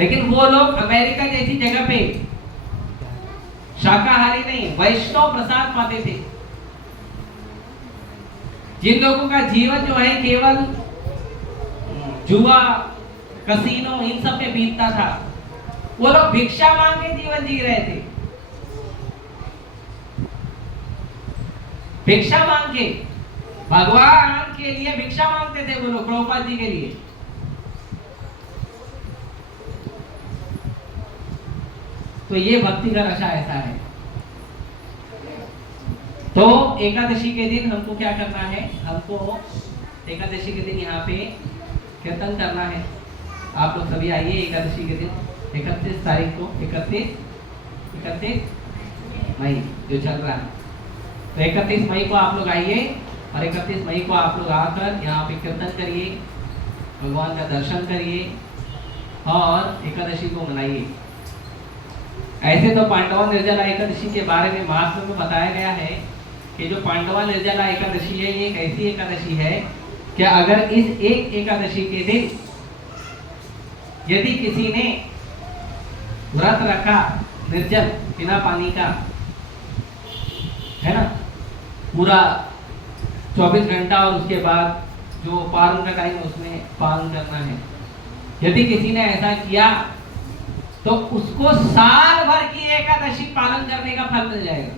लेकिन वो लोग अमेरिका जैसी जगह पे शाकाहारी नहीं, वैष्णव प्रसाद पाते थे। जिन लोगों का जीवन जो है केवल जुआ, कसीनो, इन सब में बीतता था, वो लोग भिक्षा मांग के जीवन जी रहे थे। भिक्षा मांग के, भगवान के लिए भिक्षा मांगते थे वो लोग, प्रभुपाद जी के लिए। तो ये भक्ति का नशा ऐसा है। तो एकादशी के दिन हमको क्या करना है? हमको एकादशी के दिन यहाँ पे कीर्तन करना है। आप लोग सभी आइए एकादशी के दिन, 31 तारीख को, 31 मई जो चल रहा है, तो 31 मई को आप लोग आइए और 31 मई को आप लोग आकर यहाँ पे कीर्तन करिए, भगवान का दर्शन करिए और एकादशी को मनाइए। ऐसे तो पांडवा निर्जला एकादशी के बारे में महात्मा में बताया गया है कि जो पांडवा निर्जला एकादशी है, ये एक ऐसी एकादशी है कि अगर इस एक एकादशी के दिन यदि किसी ने व्रत रखा निर्जल बिना पानी का, है ना, पूरा 24 घंटा और उसके बाद जो पारण का टाइम उसमें पालन करना है, यदि किसी ने ऐसा किया तो उसको साल भर की एकादशी पालन करने का फल मिल जाएगा।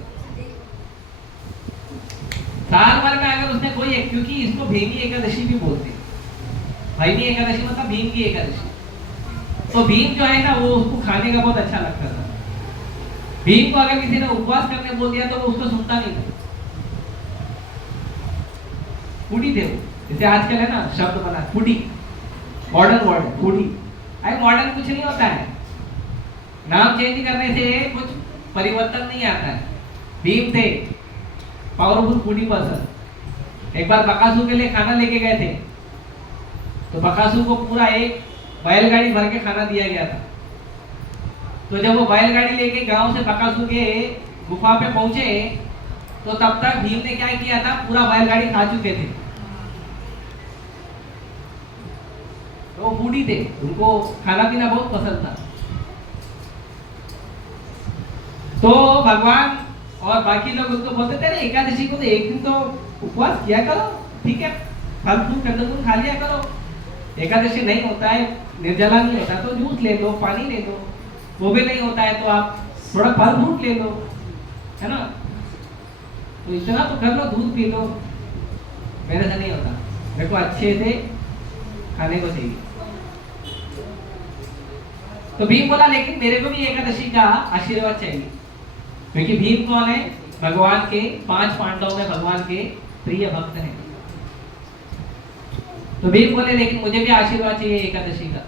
साल भर का अगर उसने कोई, क्योंकि इसको भीमी एकादशी भी बोलते हैं, भीमी एकादशी मतलब भीम की एकादशी। तो भीम जो है ना, वो उसको खाने का बहुत अच्छा लगता था। भीम को अगर किसी ने उपवास करने बोल दिया तो वो उसको सुनता नहीं था, फूडी थे वो। जैसे आजकल है ना शब्द बना फूडी, मॉडर्न वर्ड फूडी। अरे मॉडर्न कुछ नहीं होता है, नाम चेंज करने से कुछ परिवर्तन नहीं आता है। भीम थे पावरफुल फूडी पर्सन। एक बार बकासुर के लिए खाना लेके गए थे, तो बकासुर को पूरा एक बैलगाड़ी भर के खाना दिया गया था। तो जब वो बैलगाड़ी लेके गांव से बकासुर के गुफा पे पहुंचे, तो तब तक भीम ने क्या किया था, पूरा बैलगाड़ी खा चुके थे। तो वो फूडी थे, उनको खाना पीना बहुत पसंद था। तो भगवान और बाकी लोग उनको बोलते थे, एकादशी को तो एक दिन तो उपवास किया करो, ठीक है, फल फूल कंदमूल खा लिया करो। एकादशी नहीं होता है, निर्जला नहीं होता तो जूस ले लो, पानी ले लो, वो भी नहीं होता है तो आप थोड़ा फल फ्रूट ले लो, है ना, तो इतना तो कर लो, दूध पी लो। मेरे से नहीं होता, मेरे को अच्छे से खाने को चाहिए। तो भीम बोला लेकिन मेरे को भी एकादशी का आशीर्वाद चाहिए, क्योंकि भीम कौन है? भगवान के 5 पांडवों में भगवान के प्रिय भक्त हैं। तो भीम बोले लेकिन मुझे भी आशीर्वाद चाहिए एकादशी का।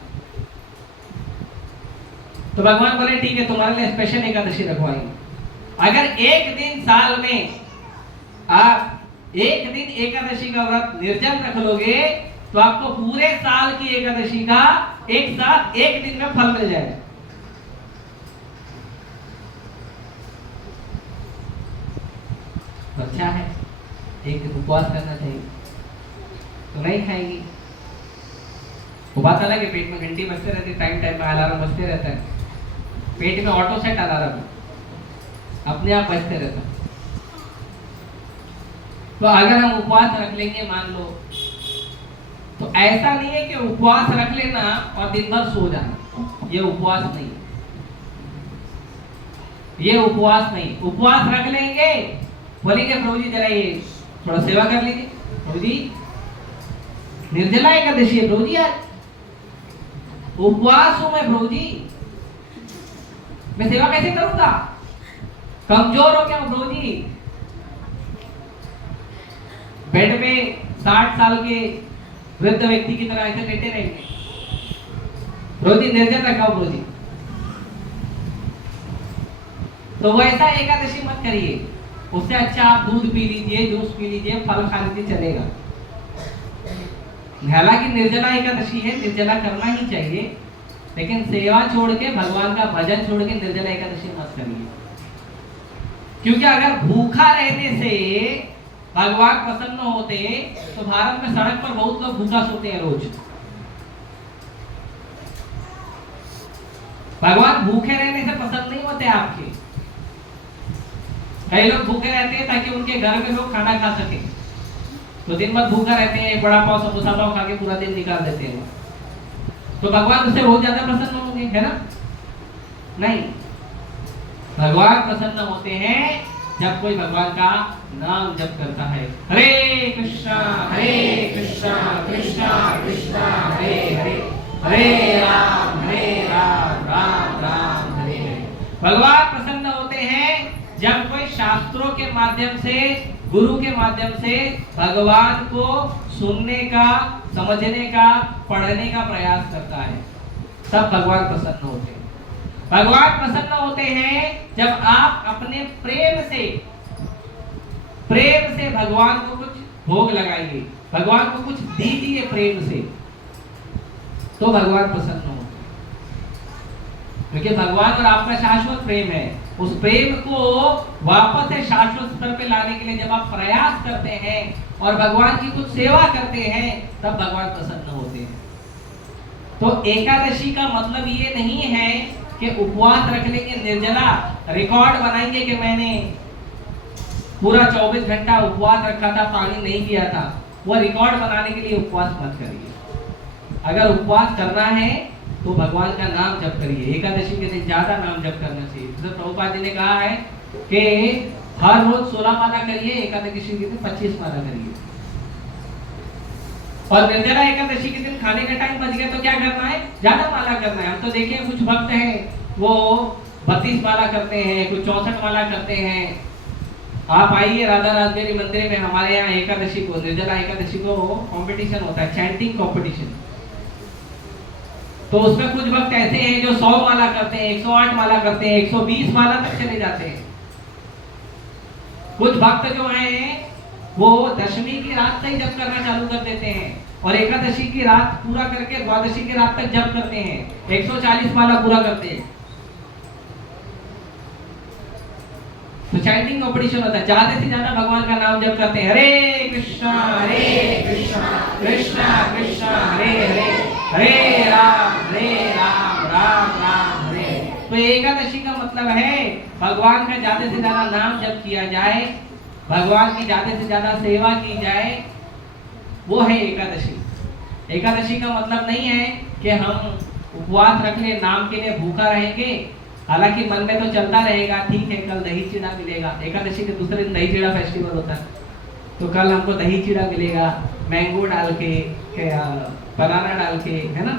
तो भगवान बोले ठीक है, तुम्हारे लिए स्पेशल एकादशी रखवाएंगे। अगर एक दिन साल में आप एक दिन एकादशी का व्रत निर्जल रख लोगे तो आपको पूरे साल की एकादशी का एक साथ एक दिन का फल मिल जाएगा। अच्छा है, एक दिन उपवास करना चाहिए। तो नहीं खाएगी, वो बात अलग है, पेट में घंटी बजते रहती, टाइम टाइम पे अलार्म बजते रहता है, पेट में ऑटो सेट अलार्म अपने आप बजते रहता है। तो अगर हम उपवास रख लेंगे, मान लो, तो ऐसा नहीं है कि उपवास रख लेना और दिन भर सो जाना, ये उपवास नहीं, ये उपवास नहीं। उपवास रख लेंगे, बोलेंगे प्रभु जी जरा ये थोड़ा सेवा कर लीजिए, प्रभु जी निर्जला एकादशी है प्रभु जी, आज उपवास हूं मैं प्रभु जी, मैं सेवा कैसे करूंगा, कमजोर हो क्या प्रभु जी। बेड पे 60 साल के वृद्ध व्यक्ति की तरह ऐसे लेटे रहेंगे, प्रभु जी निर्जल रखा प्रभु जी। तो वैसा एकादशी मत करिए, उससे अच्छा आप दूध पी लीजिए, जूस पी लीजिए, फल खा लीजिए, चलेगा। हालांकि निर्जला एकादशी है, निर्जला करना ही चाहिए, लेकिन सेवा छोड़ के, भगवान का भजन छोड़ के निर्जला एकादशी मत करिए। क्योंकि अगर भूखा रहने से भगवान प्रसन्न होते तो भारत में सड़क पर बहुत लोग भूखा सोते हैं रोज। भगवान भूखे रहने से पसंद नहीं होते आपके। कई लोग भूखे रहते हैं ताकि उनके घर में लोग खाना खा सके, तो दिन भर भूखा रहते हैं, बड़ा पाव समोसा पाव खा के पूरा दिन निकाल देते हैं, तो भगवान उससे बहुत ज्यादा प्रसन्न होंगे, है ना? नहीं, भगवान प्रसन्न होते हैं जब कोई भगवान का नाम जप करता है। हरे कृष्णा कृष्णा कृष्णा हरे हरे, हरे राम राम राम हरे हरे। भगवान प्रसन्न होते हैं जब कोई शास्त्रों के माध्यम से, गुरु के माध्यम से भगवान को सुनने का, समझने का, पढ़ने का प्रयास करता है, तब भगवान प्रसन्न होते हैं। भगवान प्रसन्न होते हैं जब आप अपने प्रेम से भगवान को कुछ भोग लगाइए, भगवान को कुछ दीजिए प्रेम से, तो भगवान प्रसन्न होते हैं। क्योंकि भगवान और आपका शाश्वत प्रेम है, उस प्रेम को वापस से शाश्वत स्तर पे लाने के लिए जब आप प्रयास करते हैं और भगवान की कुछ सेवा करते हैं, तब भगवान प्रसन्न होते हैं। तो एकादशी का मतलब ये नहीं है कि उपवास रख लेंगे, निर्जला रिकॉर्ड बनाएंगे कि मैंने पूरा 24 घंटा उपवास रखा था, पानी नहीं पिया था। वो रिकॉर्ड बनाने के लिए उपवास मत करिए। अगर उपवास करना है तो भगवान का नाम जप करिए। एकादशी के दिन ज्यादा नाम जप करना चाहिए। जैसे प्रभुपाद जी ने कहा है कि हर रोज 16 माला करिए, एकादशी के दिन 25 माला करिए। और निर्जला एकादशी के दिन खाने का टाइम बच गया तो क्या करना है? ज्यादा माला करना है। हम तो देखें कुछ भक्त हैं वो 32 माला करते हैं, कुछ 64 माला करते हैं। आप आइए राधा राजगिरी मंदिर में, हमारे यहाँ एकादशी को, निर्जला एकादशी को कंपटीशन होता है, चैंटिंग कंपटीशन। तो उसमें कुछ भक्त ऐसे हैं जो 100 माला करते हैं, 108 माला करते हैं, 120 माला तक चले जाते हैं। कुछ भक्त जो हैं वो दशमी की रात से ही जप करना चालू कर देते हैं और एकादशी की रात पूरा करके द्वादशी की रात तक जप करते हैं, 140 माला पूरा करते हैं। तो चैंटिंग कंपटीशन होता है, ज्यादा से ज्यादा भगवान का नाम जप करते हैं। हरे कृष्णा कृष्णा कृष्णा हरे हरे, हरे राम राम राम हरे। तो एकादशी का मतलब है भगवान का ज्यादा से ज्यादा नाम जप किया जाए, भगवान की ज्यादा से ज्यादा सेवा की जाए, वो है एकादशी। एकादशी का मतलब नहीं है कि हम उपवास रख ले, नाम के लिए भूखा रहेंगे, हालांकि मन में तो चलता रहेगा ठीक है कल दही चिड़ा मिलेगा। एकादशी के दूसरे दिन दही चिड़ा फेस्टिवल होता है, तो कल हमको दही चिड़ा मिलेगा, मैंगो डाल के, बनाना डाल के, है ना,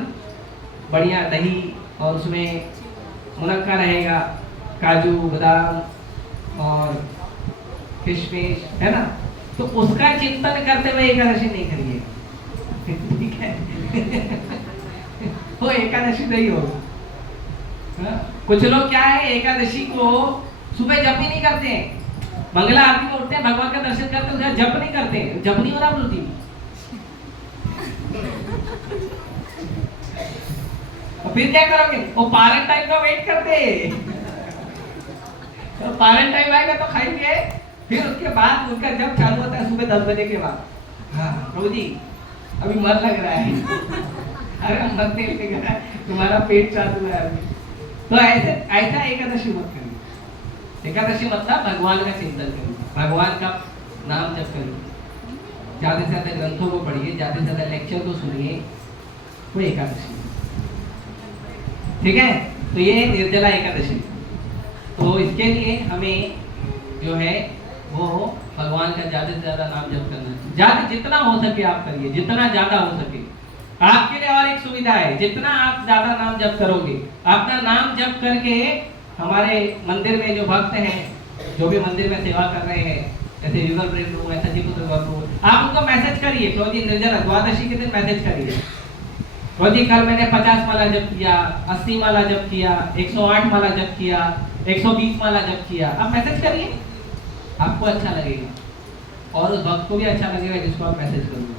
बढ़िया दही, और उसमें मुनक्का रहेगा, काजू बादाम और किशमिश, है ना। तो उसका चिंतन करते हुए एकादशी नहीं करिए, ठीक है? वो एकादशी नहीं होगी। कुछ लोग क्या है, एकादशी को सुबह जप ही नहीं करते हैं, मंगला आरती में उठते हैं, भगवान का दर्शन करते हैं, जप नहीं करते हैं। जप नहीं हो रहा बोलती, और फिर क्या करोगे? वो पारण टाइम का वेट करते हैं, तो पारण टाइम आएगा तो खाएंगे, फिर उसके बाद उनका जप चालू होता है सुबह 10 बजे के बाद। हाँ प्रभु जी अभी मन लग रहा है, अरे मन नहीं लग रहा है, तुम्हारा पेट चालू है अभी। तो ऐसा एकादशी मत करिए। एकादशी मतलब भगवान का चिंतन करिए, भगवान का नाम जप करिए, ज्यादा से ज्यादा ग्रंथों को पढ़िए, ज्यादा से ज्यादा लेक्चर को सुनिए, वो एकादशी, ठीक है? तो ये है निर्जला एकादशी। तो इसके लिए हमें जो है वो भगवान का ज्यादा से ज्यादा नाम जप करना चाहिए। ज्यादा जितना हो सके आप करिए, जितना ज्यादा हो सके। आपके लिए और एक सुविधा है, जितना आप ज्यादा नाम जप करोगे, अपना नाम जप करके हमारे मंदिर में जो भक्त हैं, जो भी मंदिर में सेवा कर रहे हैं, जैसे युगल प्रेम लोग हैं, सजीपुत्र गौरव, आप उनको मैसेज करिए, क्योंकि निर्जला द्वादशी के दिन मैसेज करिए, क्योंकि कल मैंने 50 माला जप किया, 80 माला जप किया, 108 माला जप किया, 120 माला जप किया। आप मैसेज करिए, आपको अच्छा लगेगा और उस भक्त को भी अच्छा लगेगा जिसको आप मैसेज करोगे।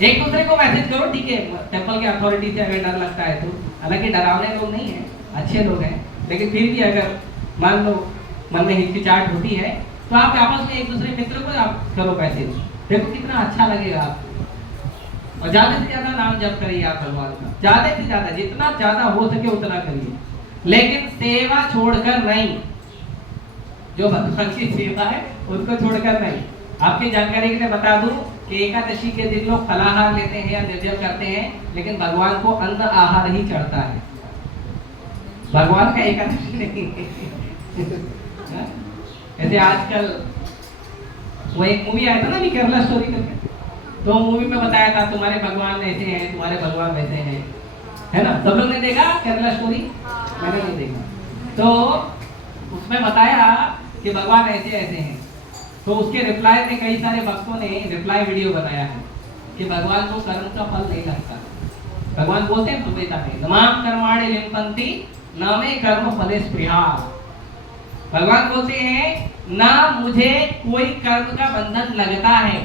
एक दूसरे को मैसेज करो, ठीक है? टेंपल के अथॉरिटी से अगर डर लगता है तो, हालांकि डरावने लोग नहीं है, अच्छे लोग हैं, लेकिन फिर भी अगर मान लो मन में हिचकिचाहट होती है तो आप आपस में एक दूसरे मित्र को आप करो मैसेज, देखो कितना अच्छा लगेगा आपको। और ज्यादा से ज्यादा नाम जप करिए आप भगवान का, ज्यादा से ज्यादा, जितना ज्यादा हो सके उतना करिए, लेकिन सेवा छोड़कर नहीं। जो भगवान की सेवा है उसको छोड़कर नहीं। आपकी जानकारी के लिए बता दूं कि एकादशी के दिन लोग फलाहार लेते हैं या निर्जल करते हैं, लेकिन भगवान को अन्न आहार ही चढ़ता है, भगवान का एकादशी नहीं। ऐसे आजकल वो एक मूवी आया था ना, केरला स्टोरी करके, तो मूवी में बताया था तुम्हारे भगवान ऐसे हैं, तुम्हारे भगवान वैसे हैं, है ना? सब लोग ने देखा केरला स्टोरी? मैंने नहीं देखा। तो उसमें बताया कि भगवान ऐसे ऐसे हैं, तो उसके रिप्लाई में कई सारे भक्तों ने रिप्लाई वीडियो बनाया है कि भगवान को कर्म का फल नहीं लगता। भगवान बोलते हैं भगवता में, नमाम कर्माणि लिम्पन्ति न मे कर्म फले स्पृहा। भगवान बोलते हैं ना मुझे कोई कर्म का बंधन लगता है।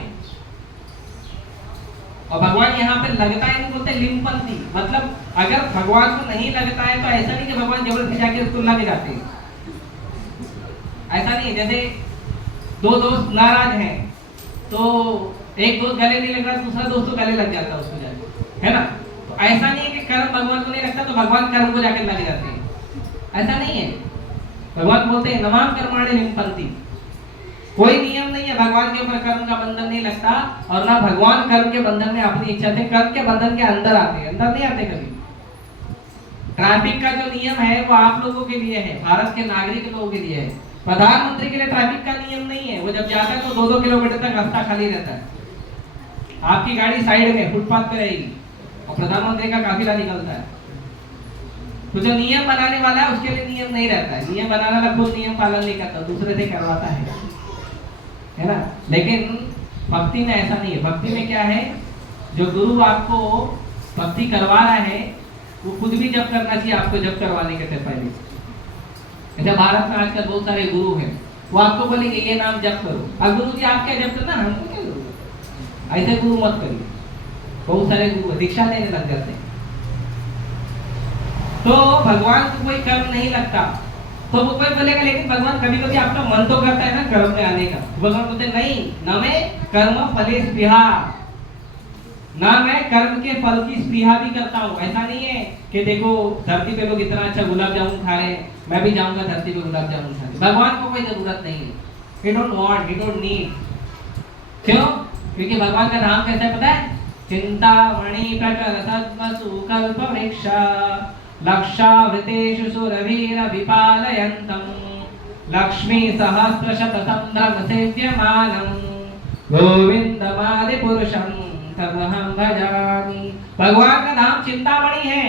और भगवान यहाँ पे लगता है नहीं बोलते, लिम्पन्ति, मतलब अगर भगवान को नहीं लगता है तो ऐसा नहीं कि भगवान जबरदस्ती जाके उसको लग जाते हैं, ऐसा नहीं। जैसे दो दोस्त नाराज हैं तो एक दोस्त गले नहीं लग रहा, दूसरा दोस्त तो गले लग जाता है उसको जाके, है ना? तो ऐसा नहीं है कि कर्म भगवान को नहीं लगता तो भगवान कर्म को जाके लग जाते हैं, ऐसा नहीं है। भगवान बोलते हैं नमाम कर्माणि लिम्पन्ति, कोई नियम नहीं है, भगवान के ऊपर कर्म का बंधन नहीं लगता, और ना भगवान कर्म के बंधन में अपनी इच्छा से कर्म के बंधन के अंदर आते हैं, अंदर नहीं आते कभी। ट्रैफिक का जो नियम है वो आप लोगों के लिए है, भारत के नागरिक लोगों के लिए है, प्रधानमंत्री के लिए ट्रैफिक का नियम नहीं है। वो जब जाता है तो 2-2 किलोमीटर तक रास्ता खाली रहता है, आपकी गाड़ी साइड में फुटपाथ पे रहेगी और प्रधानमंत्री का काफिला निकलता है। तो जो नियम बनाने वाला है उसके लिए नियम नहीं रहता है, नियम बनाने वाला खुद नियम पालन नहीं करता, दूसरे से करवाता है ना? लेकिन भक्ति में ऐसा नहीं है। भक्ति में क्या है, जो गुरु आपको भक्ति करवा रहा है वो खुद भी जप करना चाहिए आपको, जप करवाने के पहले। ऐसा भारत में आजकल बहुत सारे गुरु हैं, वो आपको बोलेंगे ये नाम जप करो, अब गुरु जी आप क्या जप करना, हमको क्या जरूरत, ऐसे गुरु मत करिए। बहुत सारे गुरु दीक्षा देने लग जाते हैं, तो भगवान को कोई कर्म नहीं लगता। तो वो कोई बोलेगा लेकिन भगवान कभी कभी आपका मन तो करता है ना कर्म में आने का, भगवान बोलते नहीं, न मैं कर्म फले स्पृहा, ना मैं कर्म के फल की स्पृहा भी करता हूँ। ऐसा नहीं है कि देखो धरती पे लोग इतना अच्छा गुलाब जामुन खा रहे हैं, मैं भी जाऊंगा धरती पे गुलाब जामुन खाने। भगवान को कोई जरूरत नहीं है, he don't want, he don't need। क्यों? क्योंकि भगवान का नाम कैसा है पता है? चिंतामणि प्रकर सद्मसु कल्प वृक्ष लक्षावृतेषु सुरवीर विपालयन्तं लक्ष्मी सहस्रशत संभ्रम सेव्यमानं गोविंदमादि पुरुषं तमहं भजामि। भगवान का नाम चिंतामणि है।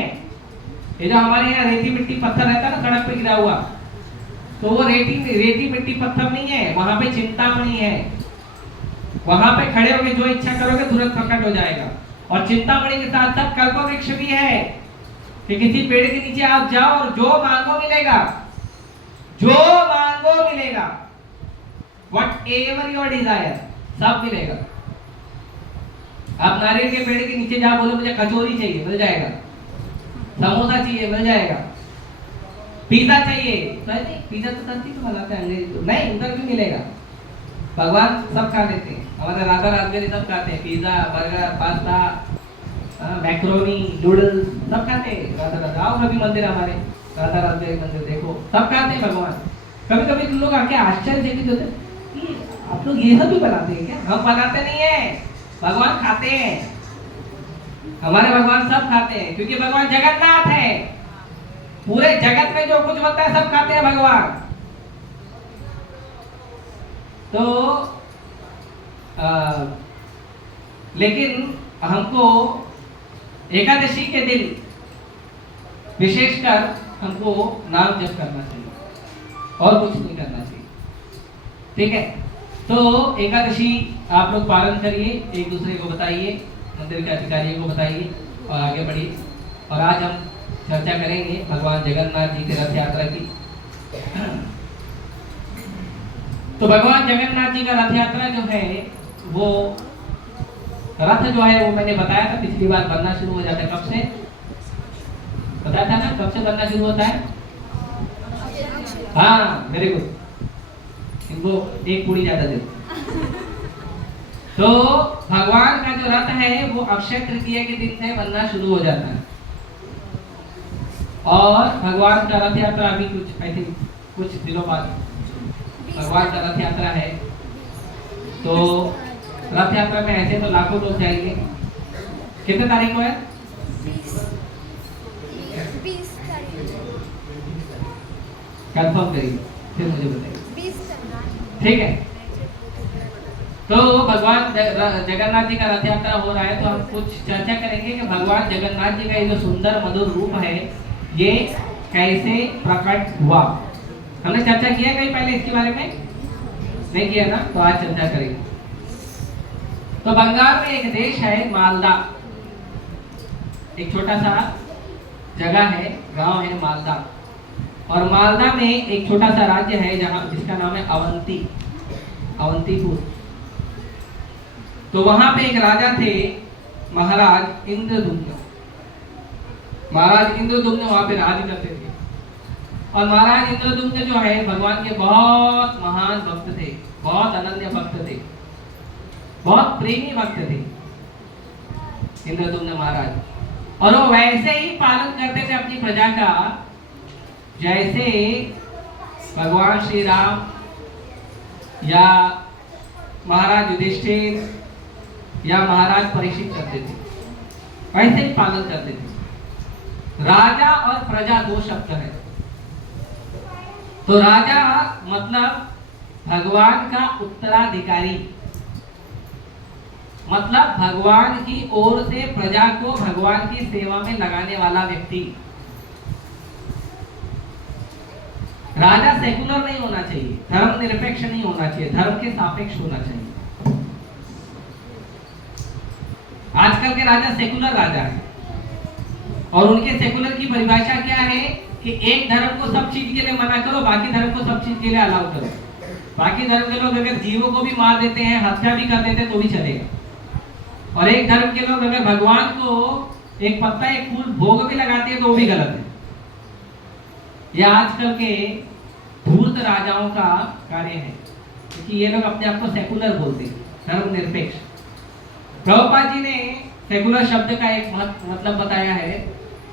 ये जो हमारे यहाँ रेती मिट्टी पत्थर रहता है ना सड़क पे गिरा हुआ, तो वो रेती मिट्टी पत्थर नहीं है, वहां पे चिंतामणि है। वहां पे खड़े होकर जो इच्छा करोगे तुरंत प्रकट हो जाएगा। और चिंतामणि के साथ साथ कल्प वृक्ष भी है कि किसी पेड़ के नीचे आप जाओ और जो मांगो मिलेगा, जो मांगो मिलेगा, whatever your desire सब मिलेगा। आप नारियल के पेड़ के नीचे जाओ, बोलो मुझे कचौरी चाहिए, मिल जाएगा, समोसा चाहिए, मिल जाएगा, पिज्जा चाहिए, नहीं पिज्जा तो सस्ती तो बनाते हैं अंग्रेजी, नहीं उधर भी मिलेगा। भगवान सब खा लेते हैं, हमारे राधा राजगरी सब खाते हैं, pizza burger pasta macaroni noodles सब खाते हैं। राधा राधा आओ कभी मंदिर, हमारे राधा राजगरी मंदिर देखो, सब खाते हैं भगवान। कभी कभी लोग आके आश्चर्यचकित होते हैं, आप लोग ये सब भी बनाते हैं क्या? हम बनाते नहीं है, भगवान खाते हैं, हमारे भगवान सब खाते हैं, क्योंकि भगवान जगन्नाथ है। पूरे जगत में जो कुछ होता है सब खाते हैं भगवान। तो लेकिन हमको एकादशी के दिन विशेषकर हमको नाम जप करना चाहिए और कुछ नहीं करना चाहिए, ठीक है? तो एकादशी आप लोग पालन करिए, एक दूसरे को बताइए, मंदिर के अधिकारियों को बताइए और आगे बढ़िए। और आज हम चर्चा करेंगे भगवान जगन्नाथ जी की रथ यात्रा की। तो भगवान जगन्नाथ जी का रथ यात्रा जो है, वो रथ जो है वो मैंने बताया था पिछली बार बनना शुरू हो जाता है। कब से बताया था ना, कब से बनना शुरू होता है? हाँ वेरी गुड, इनको एक पूरी ज्यादा दे। तो भगवान का जो रथ है वो अक्षय तृतीया के दिन से बनना शुरू हो जाता है और भगवान का रथ यात्रा अभी कुछ आई थिंक कुछ दिनों बाद भगवान का रथ यात्रा है। तो रथ यात्रा में ऐसे तो लाखों लोग जाएंगे। कितने तारीख को है? 20 तारीख। कंफर्म करिए फिर मुझे बताइए। 20 तारीख। ठीक है। तो भगवान जगन्नाथ जी का रथ यात्रा हो रहा है तो हम कुछ चर्चा करेंगे कि भगवान जगन्नाथ जी का ये जो सुंदर मधुर रूप है ये कैसे प्रकट हुआ। हमने चर्चा किया कहीं पहले इसके बारे में? नहीं किया ना, तो आज चर्चा करेंगे। तो बंगाल में एक देश है मालदा, एक छोटा सा जगह है, गांव है मालदा। और मालदा में एक छोटा सा राज्य है जहां जिसका नाम है अवंतीपुर। तो वहां पे एक राजा थे महाराज इंद्रदुम्न। महाराज इंद्रदुम्न वहां पे राज करते थे और महाराज इंद्रदुम्न जो है भगवान के बहुत महान भक्त थे, बहुत अनन्य भक्त थे, बहुत प्रेमी भक्त थे इंद्रदुम्न महाराज। और वो वैसे ही पालन करते थे अपनी प्रजा का जैसे भगवान श्री राम या महाराज युधिष्ठिर या महाराज परीक्षित करते थे, वैसे ही पालन करते थे। राजा और प्रजा दो शब्द है। तो राजा मतलब भगवान का उत्तराधिकारी, मतलब भगवान की ओर से प्रजा को भगवान की सेवा में लगाने वाला व्यक्ति। राजा सेकुलर नहीं होना चाहिए, धर्मनिरपेक्ष नहीं होना चाहिए, धर्म के सापेक्ष होना चाहिए। आजकल के राजा सेकुलर राजा है और उनके सेकुलर की परिभाषा क्या है कि एक धर्म को सब चीज के लिए मना करो, बाकी धर्म को सब चीज के लिए अलाउ करो। बाकी धर्म के लोग अगर जीवों को भी मार देते हैं, हत्या भी कर देते हैं तो भी चलेगा। और एक धर्म के लोग अगर भगवान को एक पत्ता एक फूल भोग भी लगाते हैं तो वो भी गलत है। यह आजकल के धूर्त राजाओं का कार्य है क्योंकि ये लोग अपने आप को सेकुलर बोलते हैं, धर्मनिरपेक्ष। प्रभुपाद जी ने सेकुलर शब्द का एक मतलब बताया है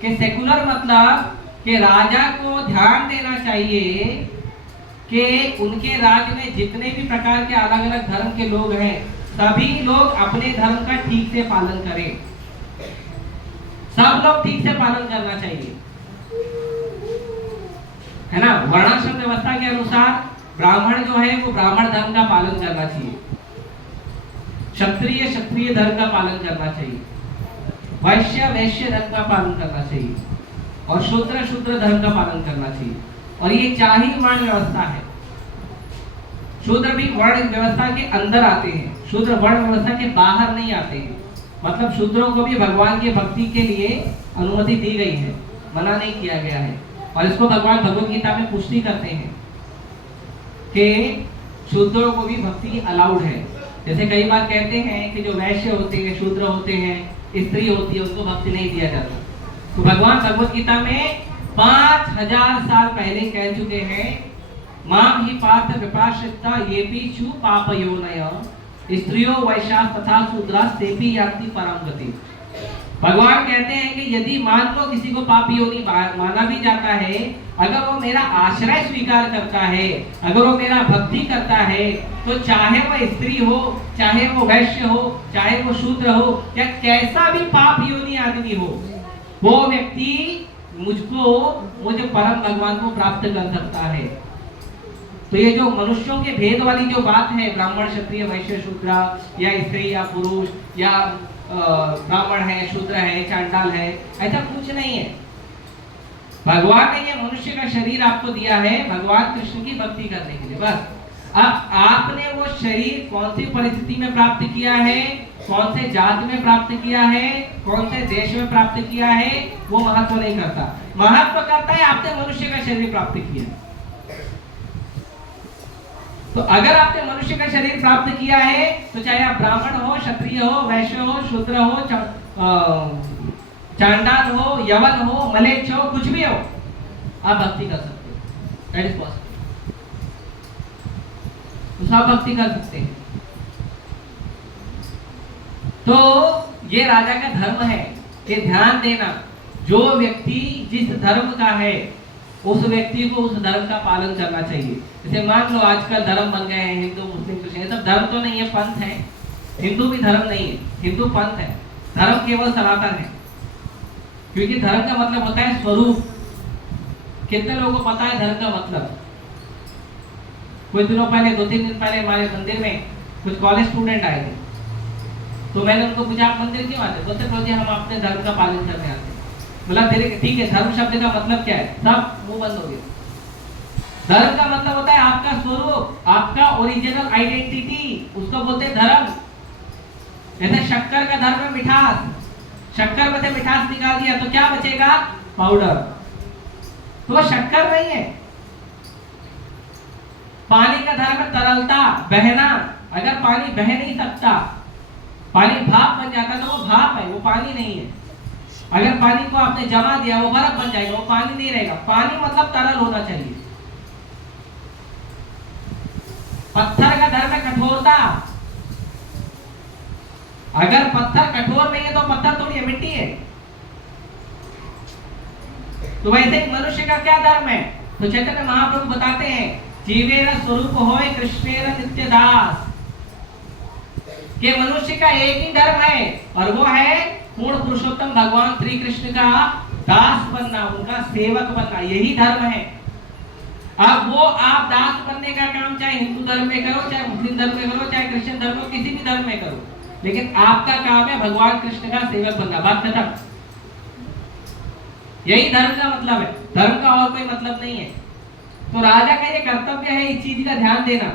कि सेकुलर मतलब कि राजा को ध्यान देना चाहिए कि उनके राज्य में जितने भी प्रकार के अलग अलग धर्म के लोग हैं सभी लोग अपने धर्म का ठीक से पालन करें। सब लोग ठीक से पालन करना चाहिए, है ना। वर्णाश्रम व्यवस्था के अनुसार ब्राह्मण जो है वो ब्राह्मण धर्म का पालन करना चाहिए, क्षत्रिय क्षत्रिय धर्म का पालन करना चाहिए, वैश्य वैश्य धर्म का पालन करना चाहिए और शूद्र शूद्र धर्म का पालन करना चाहिए। और ये 4 ही वर्ण व्यवस्था है। शूद्र भी वर्ण व्यवस्था के अंदर आते हैं, शूद्र वर्ण व्यवस्था के बाहर नहीं आते हैं। मतलब शूद्रों को भी भगवान की भक्ति के लिए अनुमति दी गई है, मना नहीं किया गया है। और इसको भगवान भगवत गीता में पुष्टि करते हैं कि शूद्रों को भी भक्ति अलाउड है। जैसे कई बार कहते हैं कि जो वैश्य होते हैं, शूद्र होते हैं, स्त्री होती है, उनको भक्ति नहीं दिया जाता। तो भगवान भगवत गीता में 5000 साल पहले कह चुके हैं, माम ही पार्थ विपाश्रिता ये भी छु पापयोनय स्त्रियों वैश्यास तथा शूद्रास तेपि यान्ति परम गति। भगवान कहते हैं कि यदि मान लो किसी को पाप योनि माना भी जाता है, अगर वो मेरा आश्रय स्वीकार करता है, अगर वो मेरा भक्ति करता है, तो चाहे वो स्त्री हो, चाहे वो वैश्य हो, चाहे वो शूद्र हो, या कैसा भी पाप योनि आदमी हो, वो व्यक्ति मुझे परम भगवान को प्राप्त कर सकता है। तो ये जो मनुष्यों के भेद वाली जो बात है, ब्राह्मण क्षत्रिय वैश्य शूद्र या स्त्री या पुरुष या ब्राह्मण है, शूद्र है, चांडाल है, ऐसा कुछ नहीं है। भगवान ने ये मनुष्य का शरीर आपको दिया है भगवान कृष्ण की भक्ति करने के लिए, बस। अब आपने वो शरीर कौन सी परिस्थिति में प्राप्त किया है, कौन से जात में प्राप्त किया है, कौन से देश में प्राप्त किया है, वो महत्व नहीं करता। महत्व करता है आपने मनुष्य का शरीर प्राप्त किया। तो अगर आपने मनुष्य का शरीर प्राप्त किया है तो चाहे आप ब्राह्मण हो, क्षत्रिय हो, वैश्य हो, शूद्र हो, चांडाल हो, यवन हो, मलेच्छ हो, कुछ भी हो, आप भक्ति कर सकते हो। That is possible. तो सब भक्ति कर सकते हैं। तो ये राजा का धर्म है कि ध्यान देना, जो व्यक्ति जिस धर्म का है उस व्यक्ति को उस धर्म का पालन करना चाहिए। जैसे मान लो आजकल धर्म बन गए हैं हिंदू मुस्लिम क्रिश्चियन, ये सब धर्म तो नहीं है, पंथ है। हिंदू भी धर्म नहीं है, हिंदू पंथ है। धर्म केवल सनातन है, क्योंकि धर्म का मतलब होता है स्वरूप। कितने लोगों को पता है धर्म का मतलब? कुछ दिनों पहले, 2-3 दिन पहले हमारे मंदिर में कुछ कॉलेज स्टूडेंट आए थे, तो मैंने उनको पूछा आप मंदिर क्यों आते? बोलते प्रभु जी हम अपने धर्म का पालन करने आते हैं। बोला ठीक है, धर्म शब्द का मतलब क्या है? सब मुंह बंद हो गया। धर्म का मतलब होता है आपका स्वरूप, आपका ओरिजिनल आइडेंटिटी, उसको बोलते हैं धर्म। जैसे शक्कर का धर्म है मिठास, शक्कर में से मिठास निकाल दिया तो क्या बचेगा? पाउडर। तो वो शक्कर नहीं है। पानी का धर्म है तरलता, बहना। अगर पानी बह नहीं सकता, पानी भाप बन जाता तो वो भाप है, वो पानी नहीं है। अगर पानी को आपने जमा दिया वो बर्फ बन जाएगा, वो पानी नहीं रहेगा। पानी मतलब तरल होना चाहिए। पत्थर का धर्म है कठोरता। अगर पत्थर कठोर नहीं है तो पत्थर थोड़ी है, मिट्टी है। तो वैसे ही मनुष्य का क्या धर्म है? तो चैतन्य महाप्रभु बताते हैं जीवेर स्वरूप होय कृष्णेर नित्य दास, कि मनुष्य का एक ही धर्म है और वो है पूर्ण पुरुषोत्तम भगवान श्री कृष्ण का दास बनना, उनका सेवक बनना, यही धर्म है। अब वो आप दास बनने का काम चाहे हिंदू धर्म में करो, चाहे मुस्लिम धर्म में करो, चाहे क्रिश्चियन धर्म में, किसी भी धर्म में करो, लेकिन आपका काम है भगवान कृष्ण का सेवक बनना। बात खत्म। यही धर्म का मतलब है, धर्म का और कोई मतलब नहीं है। तो राजा का ये कर्तव्य है इस चीज का ध्यान देना।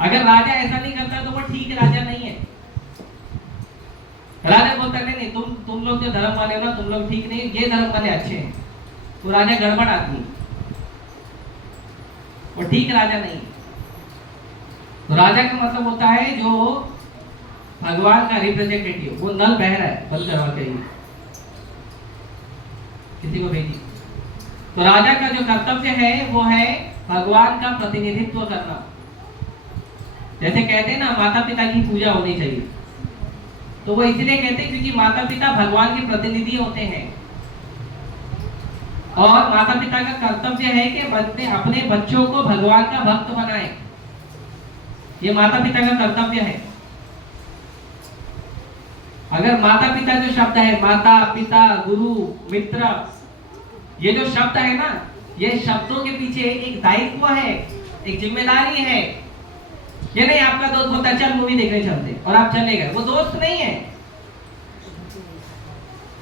अगर राजा ऐसा नहीं करता तो वो ठीक राजा नहीं है। राजा बोलता नहीं तुम लोग जो धर्म वाले हो ना, तुम लोग ठीक नहीं, ये धर्म वाले अच्छे हैं, तो राजा गड़बड़ आदमी, वो ठीक राजा नहीं। तो राजा का मतलब होता है जो भगवान का रिप्रेजेंटेटिव। वो नल बह रहा है, बंद करवा चाहिए, किसी को भेजी। तो राजा का जो कर्तव्य है वो है भगवान का प्रतिनिधित्व करना। जैसे कहते हैं ना माता पिता की पूजा होनी चाहिए, तो वो इसलिए कहते हैं क्योंकि माता पिता भगवान के प्रतिनिधि होते हैं। और माता पिता का कर्तव्य है कि बच्चे अपने बच्चों को भगवान का भक्त बनाएं। ये माता पिता का कर्तव्य है। अगर माता पिता जो शब्द है, माता पिता गुरु मित्र, ये जो शब्द है ना, ये शब्दों के पीछे एक दायित्व है, एक जिम्मेदारी है। ये नहीं आपका दोस्त बोलता है चल मूवी देखने चलते और आप चले गए, वो दोस्त नहीं है,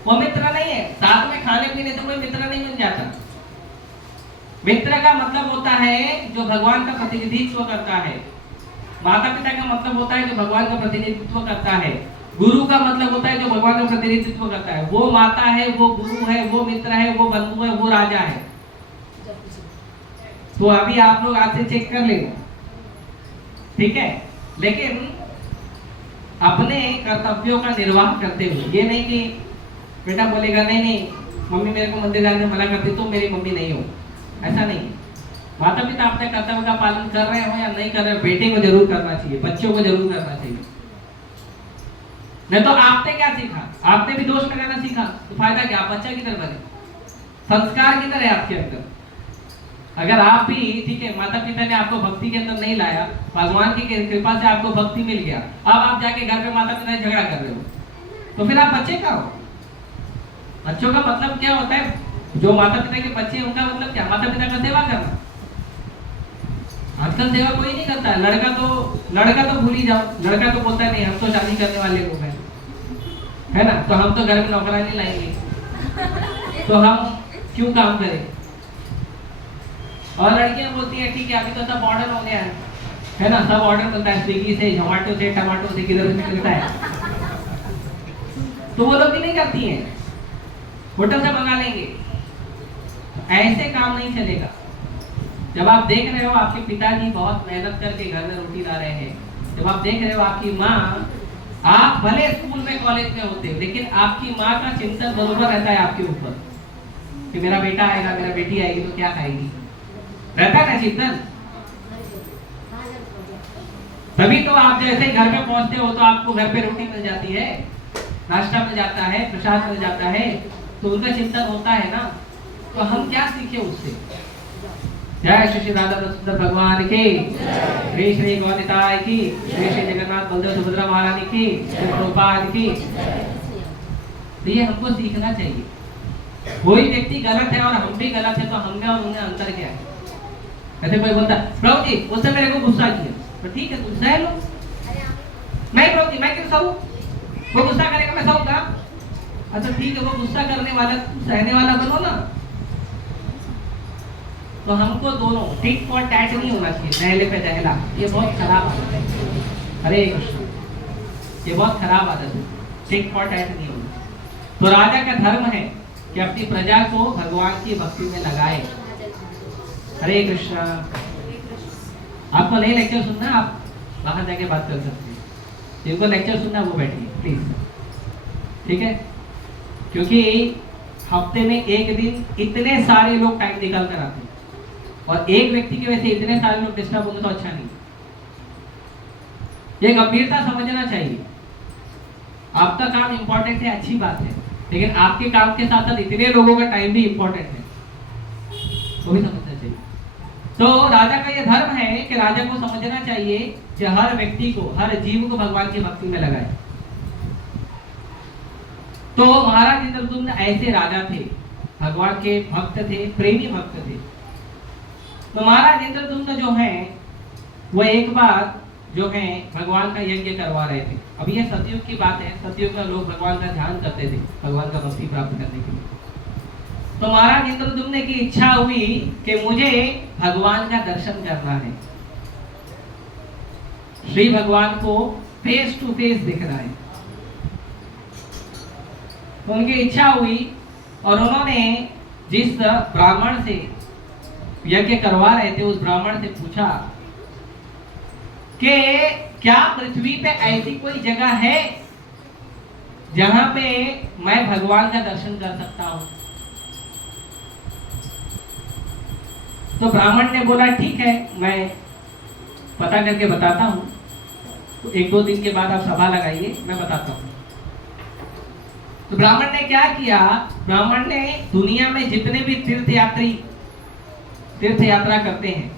वो मित्र नहीं है। साथ में खाने पीने से कोई मित्र नहीं बन जाता। मित्र का मतलब होता है जो भगवान का प्रतिनिधित्व करता है। माता पिता का मतलब होता है जो भगवान का प्रतिनिधित्व करता है। गुरु का मतलब होता है जो भगवान का प्रतिनिधित्व करता है। वो माता है, वो गुरु है, वो मित्र है, वो बंधु है, वो राजा है। तो अभी आप लोग आज से चेक कर लेना, ठीक है। लेकिन अपने कर्तव्यों का निर्वाह करते हुए, ये नहीं कि बेटा बोलेगा नहीं मम्मी मेरे को मंदिर जाने से मना करती, तुम मेरी मम्मी नहीं हो, ऐसा नहीं। माता पिता अपने कर्तव्य का पालन कर रहे हो या नहीं कर रहे हो, बेटे को जरूर करना चाहिए, बच्चों को जरूर करना चाहिए। नहीं तो आपने क्या सीखा? आपने भी दोष लगाना सीखा, तो फायदा क्या? आप बच्चा किधर बने, संस्कार किधर है आपके अंदर? अगर आप भी ठीक है, माता पिता ने आपको भक्ति के अंदर नहीं लाया, भगवान की कृपा से आपको भक्ति मिल गया, अब आप जाके घर पे माता पिता से झगड़ा कर रहे हो, तो फिर आप बच्चे का हो। बच्चों का मतलब क्या होता है? जो माता पिता के बच्चे, उनका मतलब क्या? माता पिता का सेवा करना। आजकल सेवा कोई नहीं करता। लड़का तो भूल ही जाओ, लड़का तो बोलता है नहीं हम तो शादी करने वाले लोग हैं, है ना, तो हम तो घर में नौकरानी लाएंगे, तो हम क्यों काम करें। और लड़कियां बोलती है ठीक है अभी तो सब ऑर्डर हो गया है ना, सब ऑर्डर मिलता है स्विगी से, जोमेटो से, टमाटो से, किधर से मिलता है, तो वो लोग भी नहीं करती हैं, होटल से मंगा लेंगे। ऐसे काम नहीं चलेगा। जब आप देख रहे हो आपके पिताजी बहुत मेहनत करके घर में रोटी ला रहे हैं, जब आप देख रहे हो आपकी माँ, आप भले स्कूल में कॉलेज में होते हो, लेकिन आपकी माँ का चिंतन बरोबर रहता है आपके ऊपर कि मेरा बेटा आएगा, मेरा बेटी आएगी तो क्या खाएगी, रहता है ना चिंतन। तभी तो आप जैसे ही घर पे पहुंचते हो तो आपको घर पे रोटी मिल जाती है, नाश्ता मिल जाता है, प्रसाद मिल जाता है, तो उनका चिंतन होता है ना। तो हम क्या सीखे उससे? जय श्री श्री राधा सुंदर भगवान की, श्री श्री गौनिताय की, श्री श्री जगन्नाथ बलदेव सुभद्रा महारानी की, श्री प्रभुपाद की। तो ये हमको सीखना चाहिए। कोई व्यक्ति गलत है और हम भी गलत है, तो हम में और उनमें अंतर क्या है? ऐसे कोई बोलता प्रभु जी उससे मेरे को गुस्सा किया, तो ठीक है गुस्सा है लो। नहीं प्रभु जी मैं क्यों सहूं? वो गुस्सा करेगा मैं सहूंगा? अच्छा ठीक है, वो गुस्सा करने वाला सहने वाला बनो ना। तो हमको दोनों टिक फॉर टैट नहीं होना चाहिए, दहले पे दहला। ये बहुत खराब आदत है। हरे कृष्ण, ये बहुत खराब आदत है, टिक फॉर टैट नहीं होना। तो राजा का धर्म है कि अपनी प्रजा को भगवान की भक्ति में लगाए। हरे कृष्ण। आपको नहीं लेक्चर सुनना, आप बाहर जाके बात कर सकते हैं। जिनको लेक्चर सुनना वो बैठिए प्लीज, ठीक है? क्योंकि हफ्ते में एक दिन इतने सारे लोग टाइम निकाल कर आते हैं, और एक व्यक्ति की वजह से इतने सारे लोग डिस्टर्ब होंगे तो अच्छा नहीं। ये गंभीरता समझना चाहिए। आपका काम इंपॉर्टेंट है, अच्छी बात है, लेकिन आपके काम के साथ साथ इतने लोगों का टाइम भी इंपॉर्टेंट है, वो भी समझना चाहिए। तो राजा का ये धर्म है कि राजा को समझना चाहिए कि हर व्यक्ति को, हर जीव को भगवान की भक्ति में लगाए। तो महाराज इंद्रदुम्न ऐसे राजा थे, भगवान के भक्त थे, प्रेमी भक्त थे। तो महाराज इंद्रदुम्न जो हैं वो एक बार जो है भगवान का यज्ञ करवा रहे थे। अब ये सतयुग की बात है, सतयुग का लोग भगवान का ध्यान करते थे, भगवान का भक्ति प्राप्त करने के लिए। तो महाराज इंद्रदुम्न की इच्छा हुई कि मुझे भगवान का दर्शन करना है, श्री भगवान को फेस टू फेस दिखना है। तो उनकी इच्छा हुई और उन्होंने जिस ब्राह्मण से यज्ञ करवा रहे थे उस ब्राह्मण से पूछा कि क्या पृथ्वी पे ऐसी कोई जगह है जहां पे मैं भगवान का दर्शन कर सकता हूं? तो ब्राह्मण ने बोला ठीक है, मैं पता करके बताता हूं, तो 1-2 दिन के बाद आप सभा लगाइए, मैं बताता हूं। तो ब्राह्मण ने क्या किया? ब्राह्मण ने दुनिया में जितने भी तीर्थ यात्रा करते हैं,